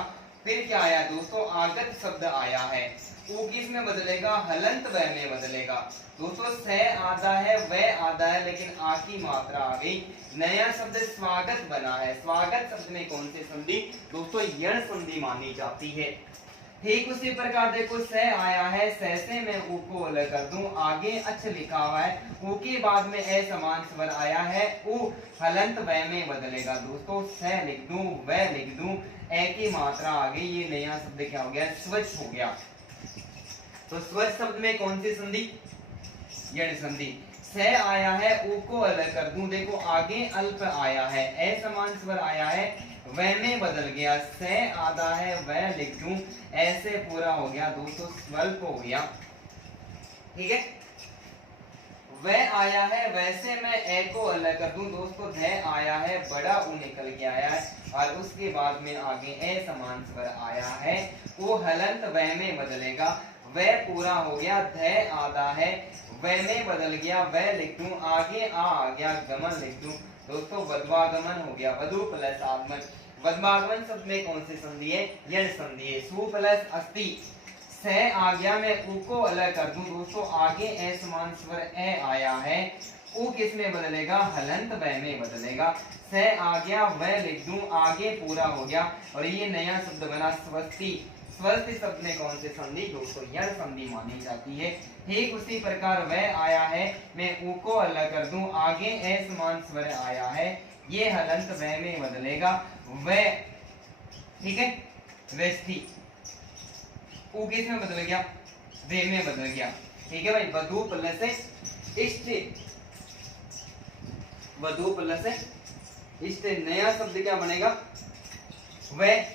फिर क्या आया दोस्तों? आगत शब्द आया है। ऊ किस में बदलेगा? हलंत व में बदलेगा। दोस्तों से आधा है, वह आधा है, लेकिन आ की मात्रा आ गई। नया शब्द स्वागत बना है। स्वागत शब्द में कौन सी संधि दोस्तों? यण संधि मानी जाती है। ठीक उसी प्रकार देखो से आया है, से मैं ऊ को अलग कर दूं, आगे अच लिखा हुआ है, ऊ के बाद में ए समान स्वर आया है, ऊ हलंत व में बदलेगा। दोस्तों से लिख दूं, व लिख दूं, ए की मात्रा आ गई। ये नया शब्द क्या हो गया? स्वच्छ हो गया। तो स्वच्छ शब्द में कौन सी संधि? यण संधि। से आया है, ऊ को अलग कर दूं, देखो आगे अल्प आया है, ए समान स्वर आया है, वह में बदल गया। से आधा है, वह लिख दूं, ऐसे पूरा हो गया दोस्तों, स्वल्प हो गया। ठीक है। वह आया है, वैसे मैं ए को अलग कर दूं दोस्तों, ध आया है, बड़ा ऊ निकल के आया है, और उसके बाद में आगे ए समान स्वर आया है, वो हलंत वह में बदलेगा। वह पूरा हो गया, ध आधा है, वह में बदल गया, वह लिख दूं, आगे आ गया, गमन लिख दूं दोस्तों, वध्वागमन हो गया। वधु प्लस आगमन। वध्वागमन शब्द में कौन सी संधि है? यण संधि है। सु प्लस अस्ति, से आ गया, मैं ऊ को अलग कर दूं दोस्तों, आगे ए समान स्वर ए आया है, ऊ किस में बदलेगा? हलंत व में बदलेगा। से आ गया, वह लिख दूं, आगे पूरा हो गया, और ये नया शब्द बना स्वस्ति। स्वस्ति शब्द में कौन सी संधि दोस्तों? यण संधि मानी जाती है। ठीक उसी प्रकार वह आया है, मैं ऊ को अलग कर दूं, आगे ए समान स्वर आया है, ये हलंत व में बदलेगा। वह, ठीक है, व्यस्थी, ऊ किस में बदल गया? वे में बदल गया। ठीक है भाई। वधु प्लस इष्ट, वधु प्लस इष्ट, नया शब्द क्या बनेगा? वह,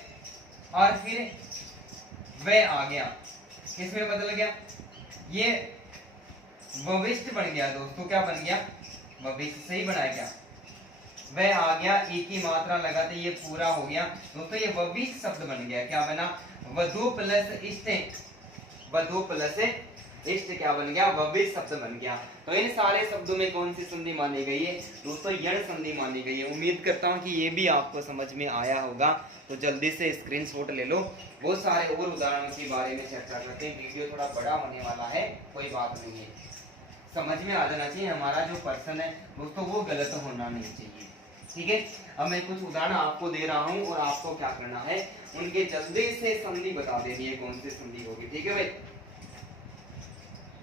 और फिर वह आ गया, किस में बदल गया? ये वविष्ठ बन गया दोस्तों। क्या बन गया? वविष्ठ। सही बनाया क्या? वह आ गया, ई की मात्रा लगाते ये पूरा हो गया दोस्तों, ये वविष्ठ शब्द बन गया। क्या बना? वधु प्लस इष्ट, वधु प्लस इष्ट क्या बन गया? वविष्ठ शब्द बन गया। तो इन सारे शब्दों में कौन सी संधि मानी गई है दोस्तों? यण संधि मानी गई है। उम्मीद करता हूं कि ये भी आपको समझ में आया होगा। तो जल्दी से स्क्रीनशॉट ले लो। बहुत सारे और उदाहरणों के बारे में चर्चा करते हैं। वीडियो थोड़ा बड़ा होने वाला है, कोई बात नहीं है, समझ में आ जाना चाहिए। हमारा जो पर्सन है दोस्तों वो गलत होना नहीं चाहिए। ठीक है। अब मैं कुछ उदाहरण आपको दे रहा हूं और आपको क्या करना है, उनके जल्दी से संधि बता देनी है, कौन सी संधि होगी। ठीक है भाई।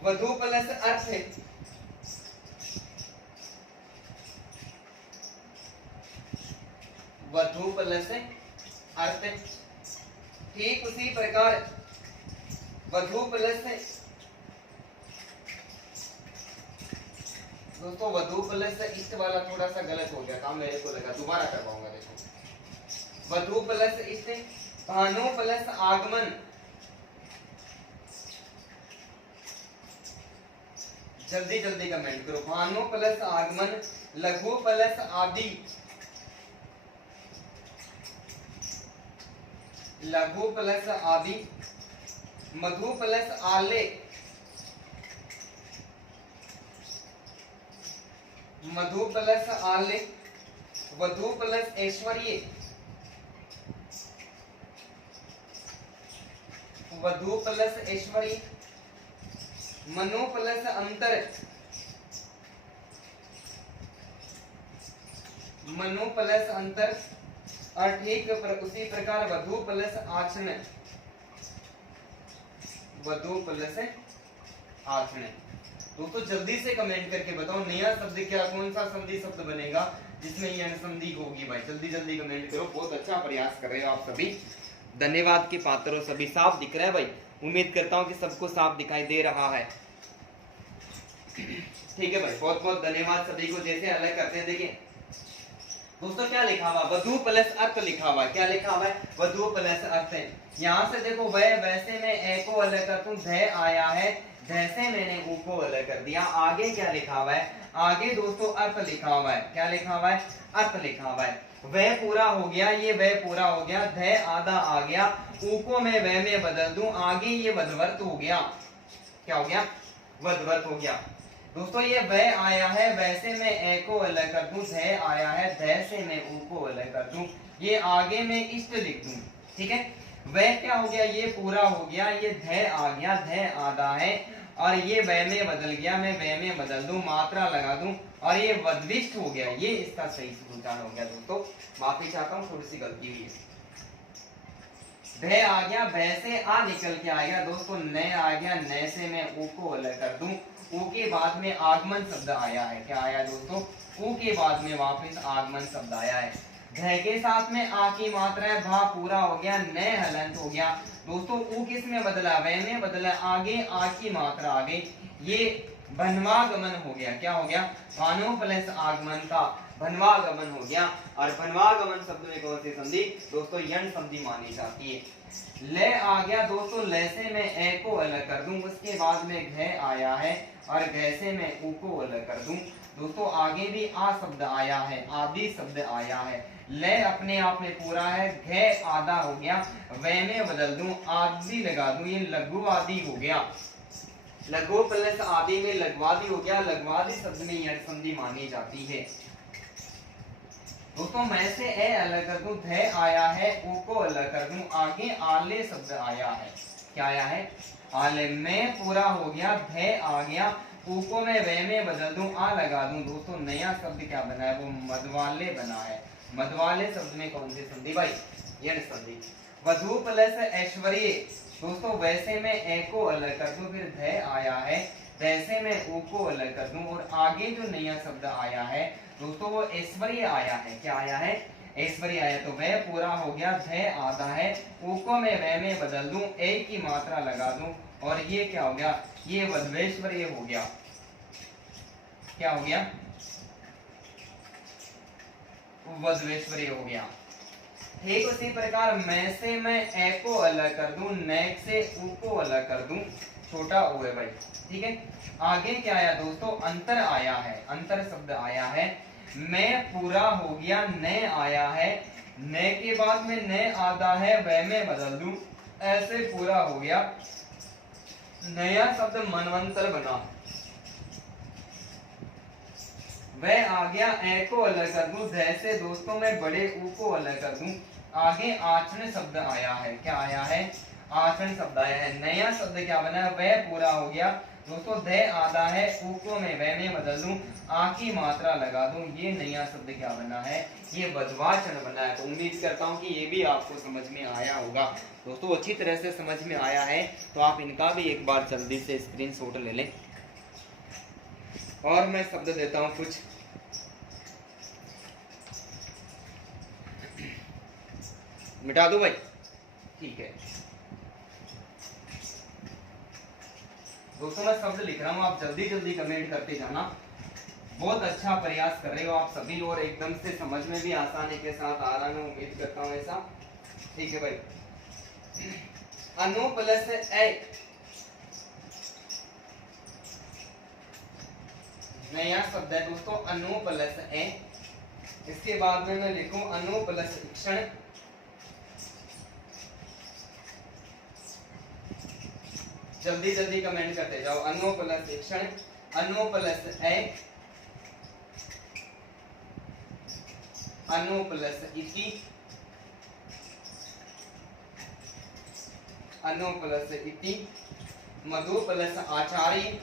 वधु प्लस अर्थ, वधु प्लस अर्थ। ठीक उसी प्रकार वधु प्लस दोस्तों वधु प्लस इष्ट वाला थोड़ा सा गलत हो गया काम, मेरे को लगा, दोबारा करवाऊंगा। देखो वधु प्लस इष्ट, भानु प्लस आगमन, जल्दी जल्दी कमेंट करो। भानु प्लस आगमन, लघु प्लस आदि, लघु प्लस आदि, मधु प्लस आले, मधु प्लस आले, वधु प्लस ऐश्वर्य, वधु प्लस ऐश्वर्य, मनु प्लस अंतर, मनु प्लस अंतर, और ठीक उसी प्रकार वधु प्लस आचरण, वधु प्लस आचरण। दोस्तों जल्दी से कमेंट करके बताओ नया शब्द क्या, कौन सा संधि शब्द बनेगा जिसमें यह संधि होगी। भाई जल्दी जल्दी कमेंट करो, बहुत अच्छा प्रयास कर रहे हो आप सभी, धन्यवाद के पात्र हो सभी। साफ दिख रहा है भाई, उम्मीद करता हूं कि सबको साफ दिखाई दे रहा है। ठीक है भाई, बहुत बहुत धन्यवाद सभी को। जैसे अलग करते हैं, देखिए दोस्तों क्या लिखा हुआ, वधु प्लस अर्थ लिखा हुआ है। क्या लिखा हुआ है, वधु प्लस अर्थ। यहाँ से देखो वह वैसे में ए को अलग कर दूं, ध आया है, ध से मैंने उ को अलग कर दिया। आगे क्या लिखा हुआ है, आगे दोस्तों अर्थ लिखा हुआ है। क्या लिखा हुआ है, अर्थ लिखा हुआ है। वह पूरा हो गया, ये वह पूरा हो गया, ध आधा आ गया, उ को मैं वह में बदल दूं, आगे ये वधवर्त हो गया। क्या हो गया, वधवर्त हो गया। दोस्तों ये वह आया है, वैसे मैं ए को अलग कर दूं, ध आया है, ध से मैं उ को अलग कर दूं, ये आगे मैं इष्ट लिख दूं। ठीक है, वह क्या हो गया, ये पूरा हो गया, ये ध आ गया, ध आधा है, और ये वह में बदल गया, मैं वह में बदल दूं, मात्रा लगा दूं, और ये वधविष्ट हो गया। ये इसका सही उच्चारण हो गया। दोस्तों माफी चाहता हूँ, थोड़ी सी गलती हुई है। भ आ गया, भ से आ निकल के आ गया दोस्तों, न आ गया, न से मैं उ को अलग कर दूं, उ के बाद में आगमन शब्द आया है। क्या आया दोस्तों, उ के बाद में वापस आगमन शब्द आया है। ध के साथ में आ की मात्रा है, भा पूरा हो गया, न हलंत हो गया। दोस्तों उ किस में बदला, वह में बदला, आगे आ की मात्रा आ गई, ये भनवागमन हो गया। क्या हो गया, भानु प्लस आगमन का भनवागमन हो गया। और भनवागमन शब्द में कौन सी संधि दोस्तों, यण संधि मानी जाती है। ले आ गया दोस्तों, ले से मैं ए को अलग कर दूं, उसके बाद में घ आया है, और घ से मैं उ को अलग कर दूं। दोस्तों आगे भी आ शब्द आया है, आदि शब्द आया है। ले अपने आप में पूरा है, घ आधा हो गया, वह में बदल दूं, आदि लगा दूं, ये लघु आदि हो गया। लघु प्लस आदि में लघवादी हो गया। लघवादी शब्द में यह संधि मानी जाती है। दोस्तों मैं से ए अलग कर दूं, ध आया है, उ को अलग कर दूं, आगे आले शब्द आया है। क्या आया है, आले में पूरा हो गया, ध आ गया, उ को मैं वे में बदल दूं, आ लगा दूं। दोस्तों नया शब्द क्या बना है, वो मधवाले बना है। मधवाले शब्द में कौन सी संधि भाई, यण संधि। वधु प्लस ऐश्वर्य, दोस्तों वैसे मैं ए को अलग कर दूं, फिर ध आया है, वैसे मैं उ को अलग कर दूं, और आगे जो नया शब्द आया है दोस्तों वो ऐश्वर्य आया है। क्या आया है, ऐश्वर्य आया। तो वह पूरा हो गया, ध आधा है, उ को मैं वह में बदल दूं, ए की मात्रा लगा दूं, और ये क्या हो गया, ये वधवेश्वर्य हो गया। क्या हो गया, वधवेश्वर्य हो गया। ठीक उसी प्रकार मैं से मैं ए को अलग कर दूं, न से उ को अलग कर दूं, छोटा ओ है भाई। ठीक है, आगे क्या आया दोस्तों, अंतर आया है, अंतर शब्द आया है। मैं पूरा हो गया, न आया है, न के बाद में न आधा है, वह में बदल दूं, ऐसे पूरा हो गया, नया शब्द मनवंतर बना। वह आ गया, ए को अलग कर दूं, ध से दोस्तों मैं बड़े उ को अलग कर दूं, आगे आचरण शब्द आया है। क्या आया है, आचरण शब्द आया है। नया शब्द क्या बना है, वह पूरा हो गया दोस्तों, ध आधा है, उ को मैं वह में बदल दूं, आ की मात्रा लगा दूं, ये नया शब्द क्या बना है, ये वधवाचन बना है। तो उम्मीद करता हूं कि ये भी आपको समझ में आया होगा। दोस्तों अच्छी तरह से समझ में आया है तो आप इनका भी एक बार जल्दी से स्क्रीनशॉट ले लें। और मैं शब्द देता हूं कुछ, मिटा दो भाई, ठीक है दोस्तों मैं शब्द लिख रहा हूं, आप जल्दी जल्दी कमेंट करते जाना। बहुत अच्छा प्रयास कर रहे हो आप सभी और एकदम से समझ में भी आसानी के साथ आ रहा है, मैं उम्मीद करता हूँ ऐसा। ठीक है भाई, अनु प्लस ए, नया शब्द है दोस्तों अनु प्लस ए। इसके बाद में मैं लिखूं अनु प्लस क्षण, जल्दी जल्दी कमेंट करते जाओ। अनु प्लस क्षण, अनु प्लस ए, अनु प्लस इति, अनु प्लस इति, मधु प्लस आचार्य,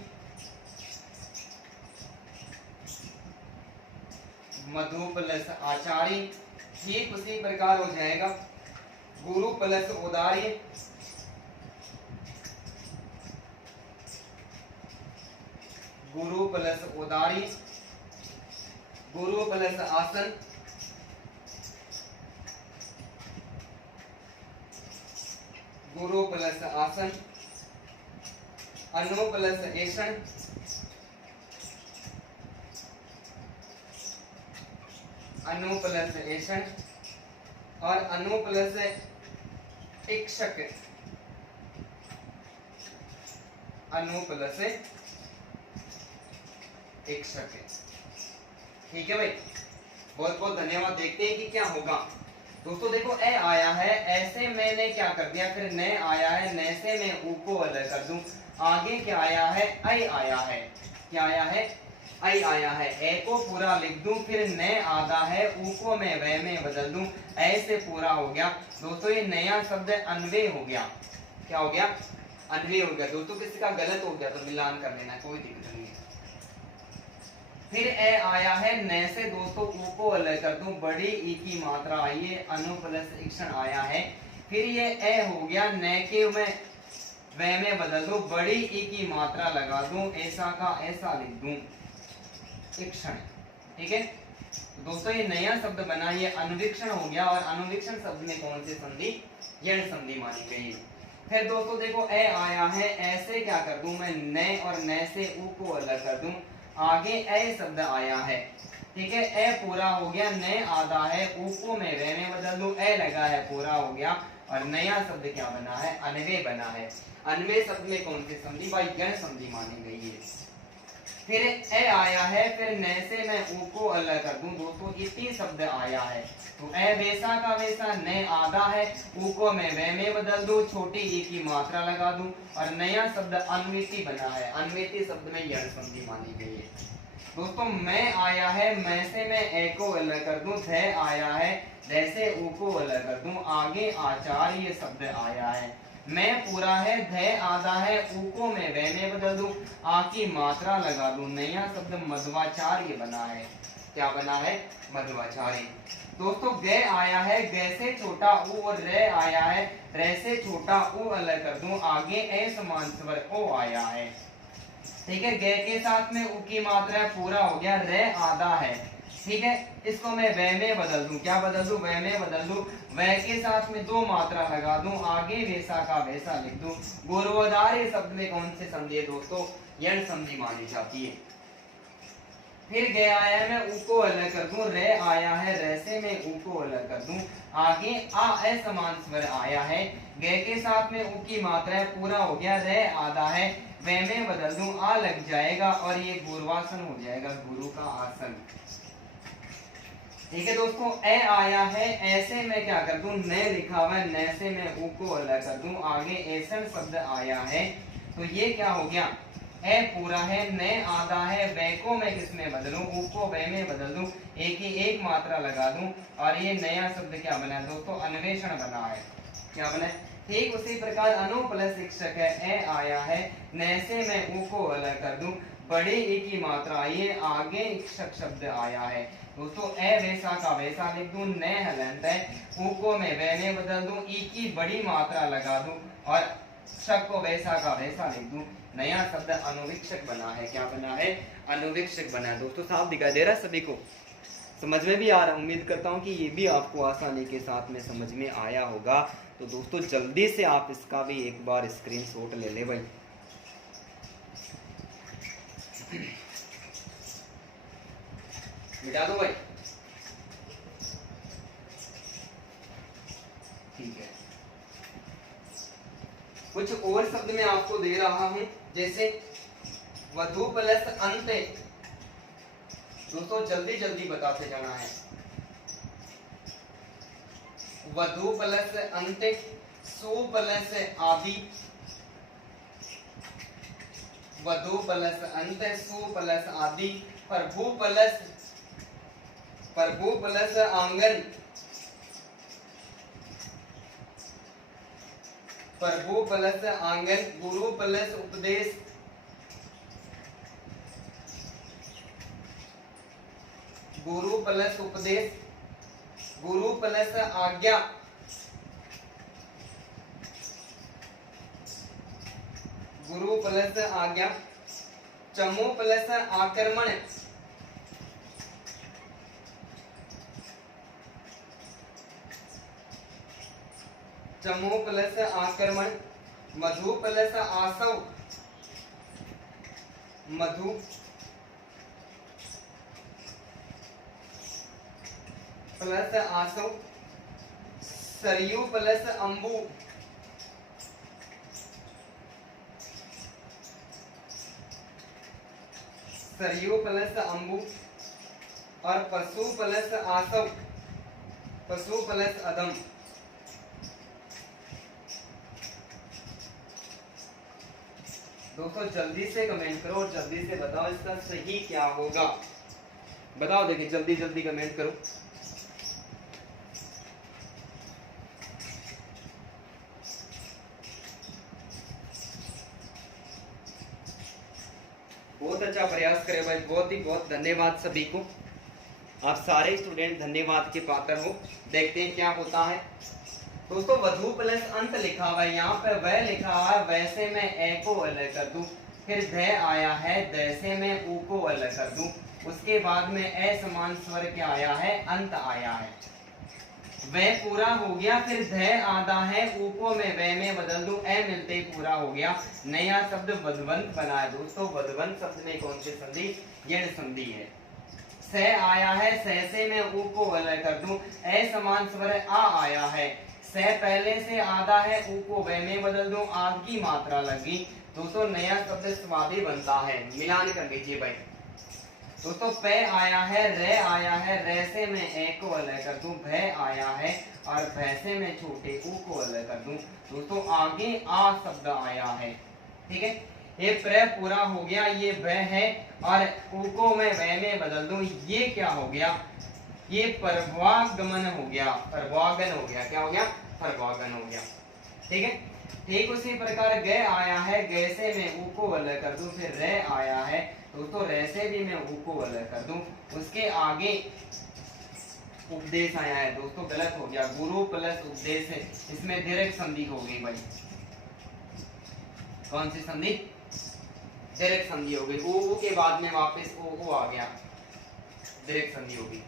मधु प्लस आचार्य। ठीक उसी प्रकार हो जाएगा गुरु प्लस उदार्य, गुरु प्लस उदार्य, गुरु प्लस आसन, गुरु प्लस आसन, अनु प्लस ऐषण, अनु प्लस ऐषण और अनु प्लस इक्षक, अनु प्लस इक्षक। ठीक है भाई, बहुत बहुत धन्यवाद। देखते हैं कि क्या होगा दोस्तों। देखो ए आया है, ऐसे मैंने क्या कर दिया, फिर न आया है, न से मैं ऊ को अलग कर दूं। आगे क्या आया है, ऐ आया है, क्या आया है, ऐ आया है। ए को पूरा लिख दूं, फिर न आधा है, ऊ को मैं व में बदल दूं, ऐसे पूरा हो गया दोस्तों। ये नया शब्द अन्वय हो गया। क्या हो गया, अन्वय हो गया दोस्तों। किसी का गलत हो गया तो मिलान कर लेना, कोई दिक्कत नहीं है। फिर ए आया है, न से दोस्तों ऊ को अलग कर दूं, बड़ी ई की मात्रा आई है, अनु प्लस इक्षण आया है। फिर ये ए हो गया, न के मैं व में बदल दूं, बड़ी ई की मात्रा लगा दूं, ऐसा का ऐसा लिख दूं, इक्षण। ठीक है दोस्तों, ये नया शब्द बना, ये अनुवीक्षण हो गया। और अनुवीक्षण शब्द में कौन सी संधि, यण संधि मानी गई। फिर दोस्तों देखो ए आया है, ऐसे क्या कर दूं मैं, न और न से ऊ को अलग कर दूं, आगे ए शब्द आया है। ठीक है, ए पूरा हो गया, न आधा है, ऊ को मैं व में बदल दूं, ए लगा है, पूरा हो गया। और नया शब्द क्या बना है, अन्वय बना है। अन्वय शब्द में कौन सी संधि, भाई यण संधि मानी गई है। फिर ए आया है, फिर न से मैं ऊ को अलग कर दूं दोस्तों, इति शब्द आया है। तो ए वैसा का वैसा, न आधा है, ऊ को मैं व में बदल दूं, छोटी ई की मात्रा लगा दूं। और नया शब्द अन्विति बना है। अन्विति शब्द में यण संधि मानी गई है दोस्तों। मैं आया है, मैं से मैं ए को अलग कर दूं, ध आया है, ध से ऊ को अलग कर दूं, आगे आचार्य शब्द आया है। मैं पूरा है, ध आधा है, ऊ को मैं व में बदल दूं, आ की मात्रा लगा दूं, नया शब्द मध्वाचार्य बना है। क्या बना है, मध्वाचार्य। दोस्तों ग आया है, ग से छोटा ऊ और र आया है, र से छोटा ऊ अलग कर दूं, आगे ए समान स्वर ओ आया है। ठीक है, ग के साथ में ऊ की मात्रा पूरा हो गया, र आधा है। ठीक है, इसको मैं व में बदल दूं, क्या बदल दूं, व में बदल दूं, व के साथ में दो मात्रा लगा दूं, आगे वैसा का वैसा लिख दूं। गुरुवधार्य शब्द में कौन से संधि है दोस्तों, यण संधि मानी जाती है। फिर ग आया है, मैं ऊ को अलग कर दूं, र आया है, र से मैं ऊ को अलग कर दूं, आगे आ असमान स्वर आया है, ग के साथ में ऊ की मात्रा पूरा हो गया, र आधा है, व में बदल दूं, आ लग जाएगा और ये गुरुवासन हो जाएगा, गुरु का आसन। ठीक है दोस्तों, ए आया है, ऐसे मैं क्या कर दूं, न लिखा हुआ है, न से मैं ऊ को अलग कर दूं, आगे ऐसन शब्द आया है। तो ये क्या हो गया, ए पूरा है, न आधा है, व को मैं किस में बदलूं, ऊ को व में बदल दूं, एक ही एक मात्रा लगा दूं, और ये नया शब्द क्या बना है दोस्तों, अन्वेषण बना है। क्या बना है, ठीक उसी प्रकार अनु प्लस शिक्षक है, ए आया है, न से मैं ऊ को अलग कर दूं, बड़ी ई की मात्रा आई है, आगे इक्षक शब्द आया है दोस्तों। ए वैसा का वैसा लिख दूं, न हलंत है, ऊ को मैं व में बदल दूं, ई की बड़ी मात्रा लगा दूं, और शक को वैसा का वैसा लिख दूं, नया शब्द अनुवीक्षक बना है। क्या बना है, अनुवीक्षक बना है दोस्तों। साफ दिखाई दे रहा है सभी को, समझ में भी आ रहा है। उम्मीद करता हूँ कि ये भी आपको आसानी के साथ में समझ में आया होगा। तो दोस्तों जल्दी से आप इसका भी एक बार स्क्रीनशॉट ले ले भाई। मिटा दो भाई, ठीक है। कुछ और शब्द मैं आपको दे रहा हूं, जैसे वधु प्लस अंत। दोस्तों जल्दी जल्दी बताते जाना है। वधु प्लस अंत, सु प्लस आदि, वधु प्लस अंत, सु प्लस आदि, प्रभु प्लस आंगन, प्रभु प्लस आंगन, गुरु प्लस उपदेश, गुरु प्लस उपदेश, गुरु प्लस आज्ञा, गुरु प्लस आज्ञा, चमू प्लस आक्रमण, चमू प्लस आक्रमण, मधु प्लस आसव, मधु प्लस आसव, सरयू प्लस अंबु, सरयू प्लस अंबु, और पशु प्लस आसव, पशु प्लस अदम। दोस्तों जल्दी से कमेंट करो और जल्दी से बताओ इसका सही क्या होगा। बताओ, देखिए जल्दी जल्दी कमेंट करो। बहुत अच्छा प्रयास करे भाई, बहुत धन्यवाद सभी को। आप सारे स्टूडेंट धन्यवाद के पात्र हो। देखते हैं क्या होता है। दोस्तों वधु प्लस अंत लिखा हुआ है, यहाँ पर वह लिखा हुआ है, वैसे मैं ए को अलग कर दूं, फिर ध आया है, द से मैं उ को अलग कर दूं, उसके बाद में ए समान स्वर क्या आया है, अंत आया है। वह पूरा हो गया, फिर ध आधा है, उ को मैं वह में बदल दूं, ए मिलते ही पूरा हो गया। नया शब्द वधवंत बना है। दोस्तों वधवंत शब्द में कौन सी संधि, यण संधि है। स आया है, स से मैं उ को अलग कर दूं, ए समान स्वर आ आया है, से पहले से आधा है, उ को वे में बदल दूं, आग की मात्रा लगी। दोस्तों नया शब्द स्वादी बनता है, मिलान कर लीजिए भाई। दोस्तों पे आया है, रे आया है, रे से मैं ए को अलग कर दूं, भे आया है, और भे से मैं छोटे उ को अलग कर दूं। दोस्तों आगे आ शब्द आया है, ठीक है। ये प्र पूरा हो गया, ये भ है, और उ को मैं वे में बदल दूं, ये क्या हो गया, ये परवागमन हो गया, परवागन हो गया। क्या हो गया, परवागन हो गया, ठीक है। ठीक उसी प्रकार ग आया है, ग से मैं उ को अलग कर दूं, फिर रे आया है, दोस्तों रे से भी मैं उ को अलग कर दूं, उसके आगे उपदेश आया है। दोस्तों गलत हो गया, गुरु प्लस उपदेश है, इसमें दीर्घ संधि हो गई भाई। कौन सी संधि, दीर्घ संधि हो गई। उ के बाद में वापस ओ आ गया, दीर्घ संधि होगी।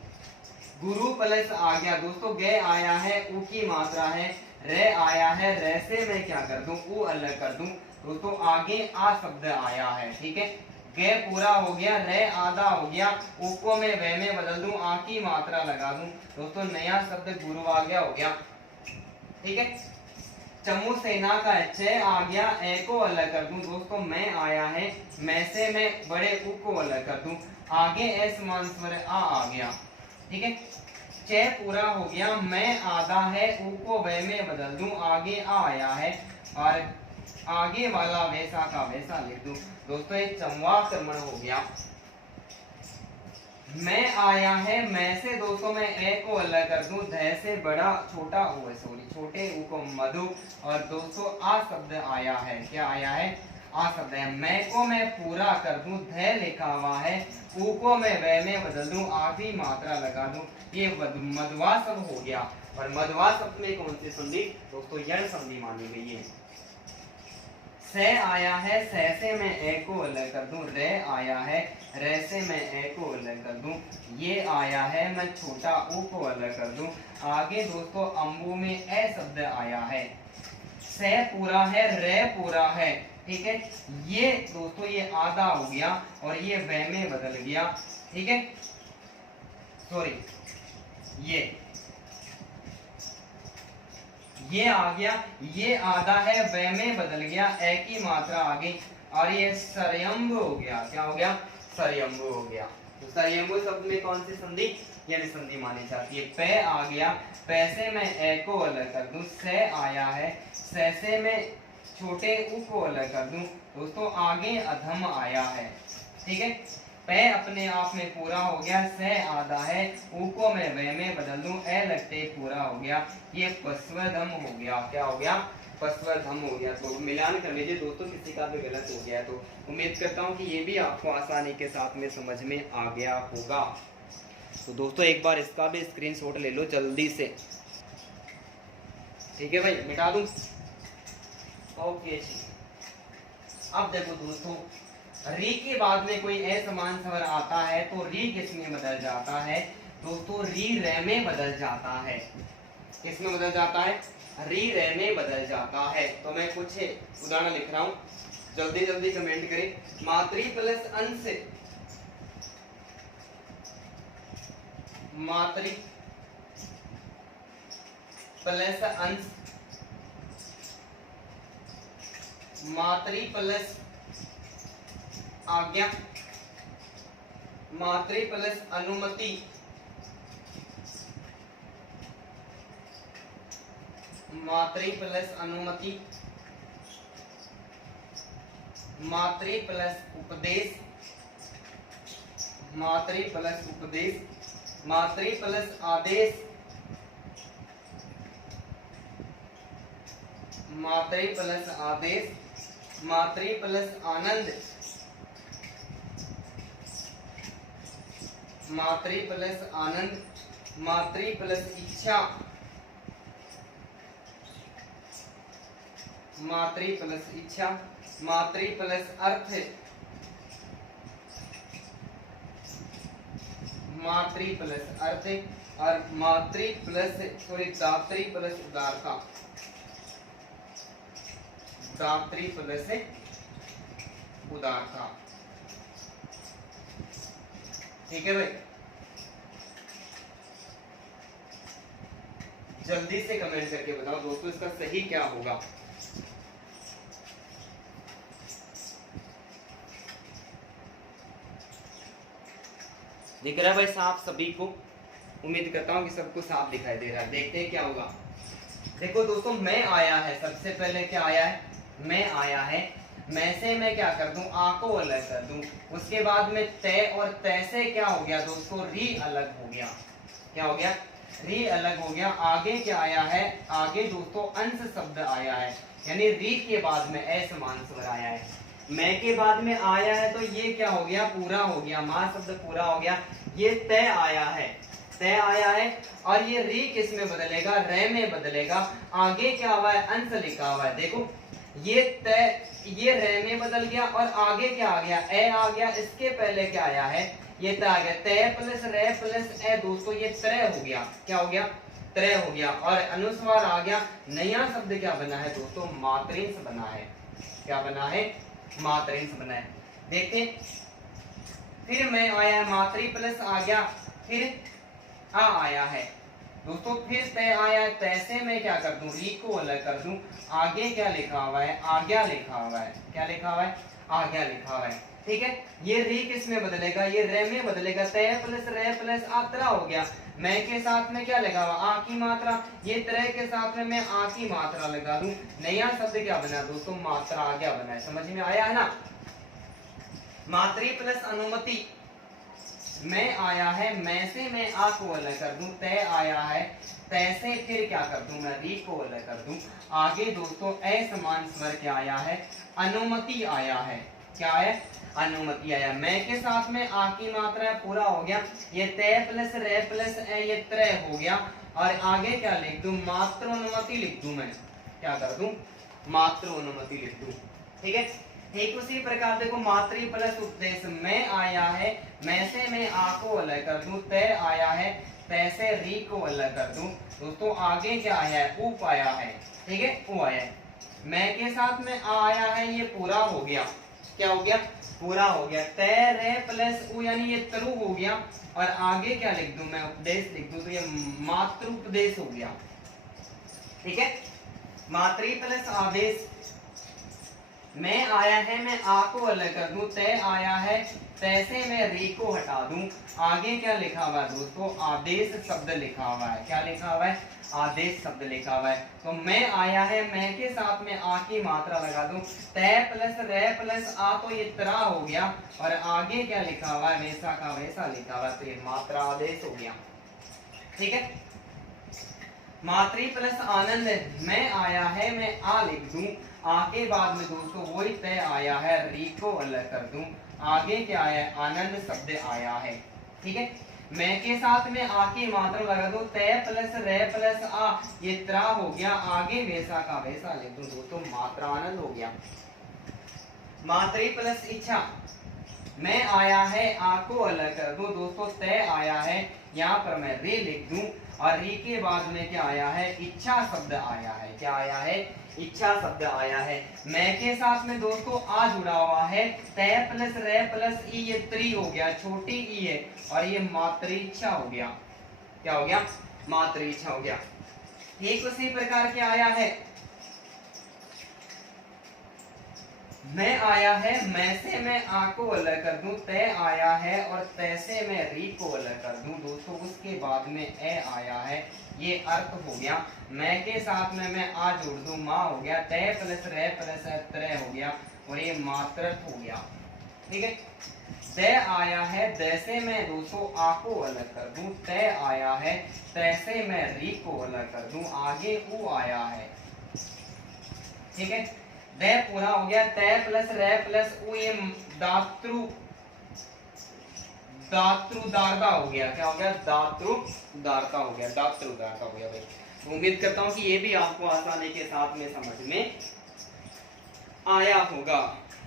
गुरु प्लस आ गया। दोस्तों गे आया है, उ की मात्रा है, रे आया है, रे से मैं क्या कर दूं, उ अलग कर दूं। दोस्तों आगे आ शब्द आया है, ठीक है। गे पूरा हो गया, रे आधा हो गया, उ को मैं वे में बदल दूं, आ की मात्रा लगा दूं। दोस्तों नया शब्द गुरु आ गया, हो गया, ठीक है। चमू सेना का छ आ गया, ए को अलग कर दूं। दोस्तों मैं आया है, मैं से मैं बड़े उ को अलग कर दूं, आगे ए समान स्वर आ गया, ठीक है। च पूरा हो गया, मैं आधा है, उ को वे में बदल दूं, आगे आ आया है, और आगे वाला वैसा का वैसा लिख दूं। दोस्तों एक चमवाक्रमण हो गया। मैं आया है, मैं से दोस्तों मैं ए को अलग कर दूं, ध से बड़ा छोटा उ, सॉरी छोटे उ को मधु, और दोस्तों आ शब्द आया है। क्या आया है, आ शब्द है। मैं को मैं पूरा कर दूं, ध लिखा हुआ है, उ को मैं वे में बदल दूं, आधी मात्रा लगा दूं, ये मधुआ शब्द हो गया। और मधुआ शब्द में कौन सी संधि, दोस्तों यण संधि मानी गई है। से आया है, से मैं ए को अलग कर दूं, रे आया है, रे से मैं ए को अलग कर दूं, ये आया है, मैं छोटा उ को अलग कर दूं, आगे दोस्तों अंबु में ए शब्द आया है। से पूरा है, रे पूरा है, ठीक है। ये दोस्तों ये आधा हो गया, और ये वे में बदल गया, ठीक है। सॉरी ये आ गया, ये आधा है वे में बदल गया, ए की मात्रा आ गई और ये सरयम्ब हो गया। क्या हो गया? सरयम्ब हो गया। तो सरयम्ब शब्द में कौन सी संधि यानी संधि मानी जाती है? पे आ गया, पैसे में ए को अलग कर दूं, से आया है, से मैं छोटे उ को अलग कर दूं। दोस्तों आगे अधम आया है, ठीक है। पे अपने आप में पूरा हो गया, से आधा है, उ को मैं वे में बदल दूं, ए लगते पूरा हो गया, ये पश्वधम हो गया। क्या हो गया? पश्वधम हो गया। तो मिलान कर लीजिए दोस्तों, किसी का भी गलत हो गया तो उम्मीद करता हूँ कि ये भी आपको आसानी के साथ में समझ में आ गया होगा। तो दोस्तों एक बार इसका भी स्क्रीनशॉट ले लो जल्दी से, ठीक है भाई, मिटा दूं। ओके जी, अब देखो दोस्तों, री के बाद में कोई असमान स्वर आता है तो री किस में बदल जाता है? दोस्तों री रे में बदल जाता है। किस में बदल जाता है? री रे में बदल जाता है। तो मैं कुछ उदाहरण लिख रहा हूं, जल्दी जल्दी कमेंट करें। मातृ प्लस अंश, मातृ प्लस अंश, मातृ प्लस आज्ञा, मातृ प्लस अनुमति, मातृ प्लस अनुमति, मातृ प्लस उपदेश, मातृ प्लस उपदेश, मातृ प्लस आदेश, मातृ प्लस आदेश, मातृ प्लस आनंद, मातृ प्लस आनंद, मातृ प्लस इच्छा, मातृ प्लस इच्छा, मातृ प्लस अर्थ, मातृ प्लस अर्थ और मातृ प्लस दात्री प्लस उदारता, दात्री प्लस उदारता। ठीक है भाई, जल्दी से कमेंट करके बताओ दोस्तों इसका सही क्या होगा। दिख रहा है भाई साफ सभी को? उम्मीद करता हूँ कि सबको साफ दिखाई दे रहा है। देखते हैं क्या होगा। देखो दोस्तों, मैं आया है, सबसे पहले क्या आया है? मैं आया है, मैं से मैं क्या कर दूं? आ को अलग कर दूं। उसके बाद में तय, और तय से क्या हो गया दोस्तों? री अलग हो गया। क्या हो गया? री अलग हो गया। आगे क्या आया है? आगे दोस्तों अंश शब्द आया है, यानी री के बाद में असमान स्वर आया है। मैं के बाद में आया है तो ये क्या हो गया? पूरा हो गया, मां शब्द पूरा हो गया। ये तय आया है, तय आया है, और ये री किस में बदलेगा? रे में बदलेगा। आगे क्या हुआ है? अंश लिखा हुआ है। देखो ये तय, ये रे में बदल गया, और आगे क्या आ गया? ए आ गया। इसके पहले क्या आया है? ये तय आ गया। तय प्लस रे प्लस ए दोस्तों ये त्रय हो गया। क्या हो गया? त्रय हो गया। और अनुस्वार आ गया। नया शब्द क्या बना है दोस्तों? मातृंश बना है। क्या बना है? मातृंश बना है। देखते, फिर मैं आया, मातृ प्लस आ गया, फिर आ आया है दोस्तों, फिर तय आया। तय से मैं क्या कर दूं? री को अलग कर दूं। आगे क्या लिखा हुआ है? आज्ञा लिखा हुआ है। क्या लिखा हुआ है? आज्ञा लिखा हुआ है। ठीक है, ये री किस में बदलेगा? ये रे में बदलेगा। तय प्लस रे प्लस आत्रा हो गया। मैं के साथ में क्या लगा हुआ? आ की मात्रा। ये त्रय के साथ में मैं आ की मात्रा लगा दूं। नया शब्द क्या बना दोस्तों? मात्रा आज्ञा बना है। समझ में आया है ना? मातृ प्लस अनुमति, मैं आया है, मैं से मैं आ को अलग कर दूं। तय आया है, तय से फिर क्या कर दूं? मैं री को अलग कर दूं। आगे दोस्तों असमान स्वर क्या आया है? अनुमति आया है। क्या है? अनुमति आया। मैं के साथ में आ की मात्रा पूरा हो गया। ये तय प्लस रे प्लस ए ये त्रय हो गया। और आगे क्या लिख दूं? मात्र अनुमति लिख दूं। मैं क्या कर दूं? मात्र अनुमति लिख दूं। ठीक है, ठीक उसी प्रकार देखो, मातृ प्लस उपदेश, मैं आया है, मैं से मैं आ को अलग कर दूं। तय आया है, तय से री को अलग कर दूं। दोस्तों आगे क्या आया है? उप आया है। ठीक है, उ आया है। मैं के साथ में आ आया है, ये पूरा हो गया। क्या हो गया, पूरा हो गया। तय रे प्लस उ यानी ये तरु हो गया, और आगे क्या लिख दूं मैं, उपदेश लिख दूं तो ये मातृ उपदेश हो गया। ठीक है, मातृ प्लस आदेश। मैं आया है, मैं आ को अलग कर दूं, तय आया है, तैसे मैं री को हटा दूं। आगे क्या लिखा हुआ है दोस्तों, आदेश शब्द लिखा हुआ है। क्या लिखा हुआ है, आदेश शब्द लिखा हुआ है। तो मैं आया है, मैं के साथ में आ की मात्रा लगा दूं, तय प्लस रे प्लस आ, तो ये तरा हो गया, और आगे क्या लिखा हुआ है, वैसा का वैसा लिखा हुआ है, तो ये मात्रा आदेश हो गया। ठीक है, मातृ प्लस आनंद। मैं आया है, मैं आ लिख दूं, आ के बाद में दोस्तों वही तय आया है, री को अलग कर दूं, आगे क्या है, आनंद शब्द आया है। ठीक है, मैं के साथ में आ की मात्रा लगा दो, तय प्लस रे प्लस आ, ये त्रा हो गया, आगे वैसा का वैसा लिख दूं दोस्तों, मात्रा आनंद हो गया। मातृ प्लस इच्छा। मैं आया है, आ को अलग कर दूं दोस्तों, तय आया है, यहाँ पर मैं रे लिख दूं, और री के बाद में क्या आया है, इच्छा शब्द आया है। क्या आया है, इच्छा शब्द आया है। मैं के साथ में दोस्तों आ जुड़ा हुआ है, तय प्लस रे प्लस ई, ये त्री हो गया, छोटी ई है, और ये मातृ इच्छा हो गया। क्या हो गया, मातृ इच्छा हो गया। ठीक उसी प्रकार के आया है, मैं आया है, मैं से मैं आ को अलग कर दूं, तय आया है, और तय से मैं री को अलग कर दूं दोस्तों, उसके बाद में ए आया है, ये अर्थ हो गया। मैं के साथ में मैं आ जोड़ दूं, माँ हो गया, तय प्लस रे प्लस त्रय हो गया, और ये मात्रर्थ हो गया। ठीक है, तय आया है, द से मैं दोस्तों आ को अलग कर दूं, तय आया है, तय से मैं री को अलग कर दूं, आगे उ आया है। ठीक है, द पूरा हो गया, तय प्लस रे प्लस उ, ये दातृ दारदा हो गया। क्या हो गया, दातृ दारता हो गया, दातृ दारता हो गया भाई। तो उम्मीद करता हूं कि ये भी आपको आसानी के साथ में समझ में आया होगा।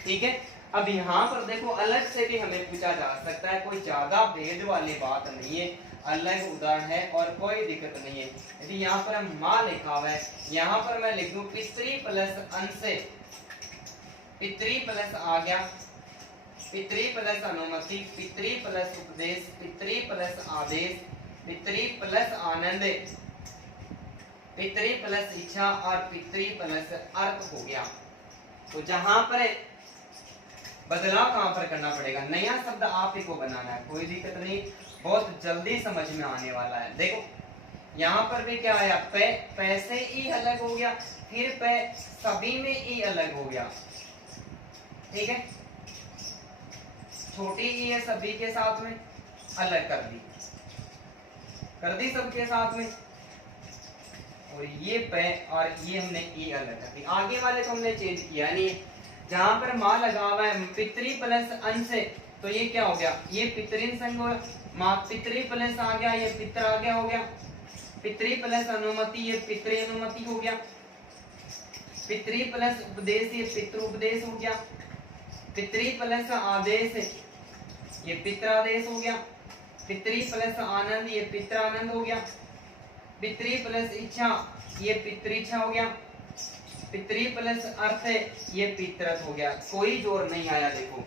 ठीक है, अब यहाँ पर देखो अलग से भी हमें पूछा जा सकता है, कोई ज्यादा भेद वाली बात नहीं है, अलग उदाहरण है और कोई दिक्कत नहीं है। यदि यहाँ पर माँ लिखा हुआ है, यहाँ पर मैं लिख दूं पितृ प्लस अंश, पितृ प्लस आ गया, पितृ प्लस अनुमति, पितृ प्लस उपदेश, पितृ प्लस आदेश, पितृ प्लस आनंद, पितृ प्लस इच्छा, और पितृ प्लस अर्थ हो गया। तो जहां पर बदलाव कहां पर करना पड़ेगा, नया शब्द आप ही को बनाना है, कोई दिक्कत नहीं, बहुत जल्दी समझ में आने वाला है। देखो यहाँ पर भी क्या आया, पे, पैसे ई अलग हो गया, फिर पे सभी में ई अलग हो गया। ठीक है, छोटी ई है सभी के साथ में, अलग कर दी सबके साथ में, और ये पे और ये हमने ई अलग कर दी। आगे वाले को हमने चेंज किया नहीं, जहां पर माँ लगा हुआ है पितृ प्लस अंश, तो ये क्या हो गया, ये पितृन संग, माँ पितृ प्लस आ गया, ये पितृ आ गया हो गया, पितृ प्लस अनुमति, ये पितृ अनुमति हो गया, पितृ प्लस उपदेश, ये पितृ उपदेश हो गया, पितृ प्लस आदेश, ये पित्रादेश हो गया, पितृ प्लस आनंद, ये पित्रानंद हो गया, पितृ प्लस इच्छा, ये पितृइच्छा हो गया, पितृ प्लस अर्थ, ये पितरथ हो गया। कोई जोर नहीं आया। देखो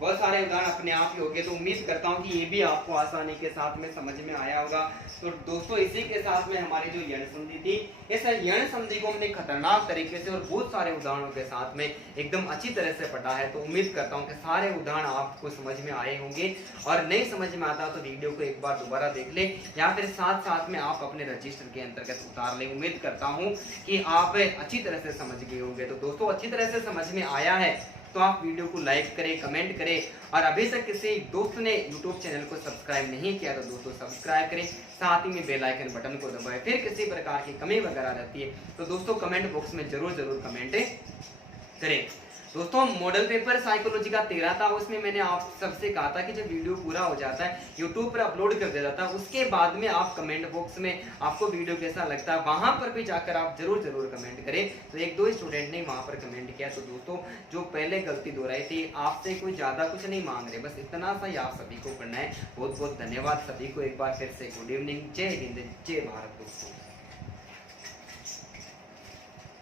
बहुत सारे उदाहरण अपने आप ही हो गए। तो उम्मीद करता हूँ कि ये भी आपको आसानी के साथ में समझ में आया होगा। तो दोस्तों इसी के साथ में हमारी जो यण संधि थी, इस यण संधि को हमने खतरनाक तरीके से और बहुत सारे उदाहरणों के साथ में एकदम अच्छी तरह से पढ़ा है। तो उम्मीद करता हूँ कि सारे उदाहरण आपको समझ में आए होंगे, और नहीं समझ में आता तो वीडियो को एक बार दोबारा देख ले, या फिर साथ साथ में आप अपने रजिस्टर के अंतर्गत उतार ले। उम्मीद करता हूँ कि आप अच्छी तरह से समझ गए होंगे। तो दोस्तों अच्छी तरह से समझ में आया है तो आप वीडियो को लाइक करें, कमेंट करें, और अभी तक किसी दोस्त ने YouTube चैनल को सब्सक्राइब नहीं किया तो दोस्तों सब्सक्राइब करें, साथ ही में बेल आइकन बटन को दबाएं। फिर किसी प्रकार की कमी वगैरह रहती है तो दोस्तों कमेंट बॉक्स में जरूर कमेंट करें। दोस्तों मॉडल पेपर साइकोलॉजी का 13 था, उसमें मैंने आप सबसे कहा था कि जब वीडियो पूरा हो जाता है यूट्यूब पर अपलोड कर दिया जाता है, उसके बाद में आप कमेंट बॉक्स में आपको वीडियो कैसा लगता है वहां पर भी जाकर आप जरूर कमेंट करें। तो एक दो स्टूडेंट ने वहां पर कमेंट किया। तो दोस्तों जो पहले गलती दोहराई थी, आपसे कोई ज्यादा कुछ नहीं मांग रहे, बस इतना सा ही आप सभी को करना है। बहुत बहुत धन्यवाद सभी को एक बार फिर से। गुड इवनिंग, जय हिंद, जय भारत दोस्तों।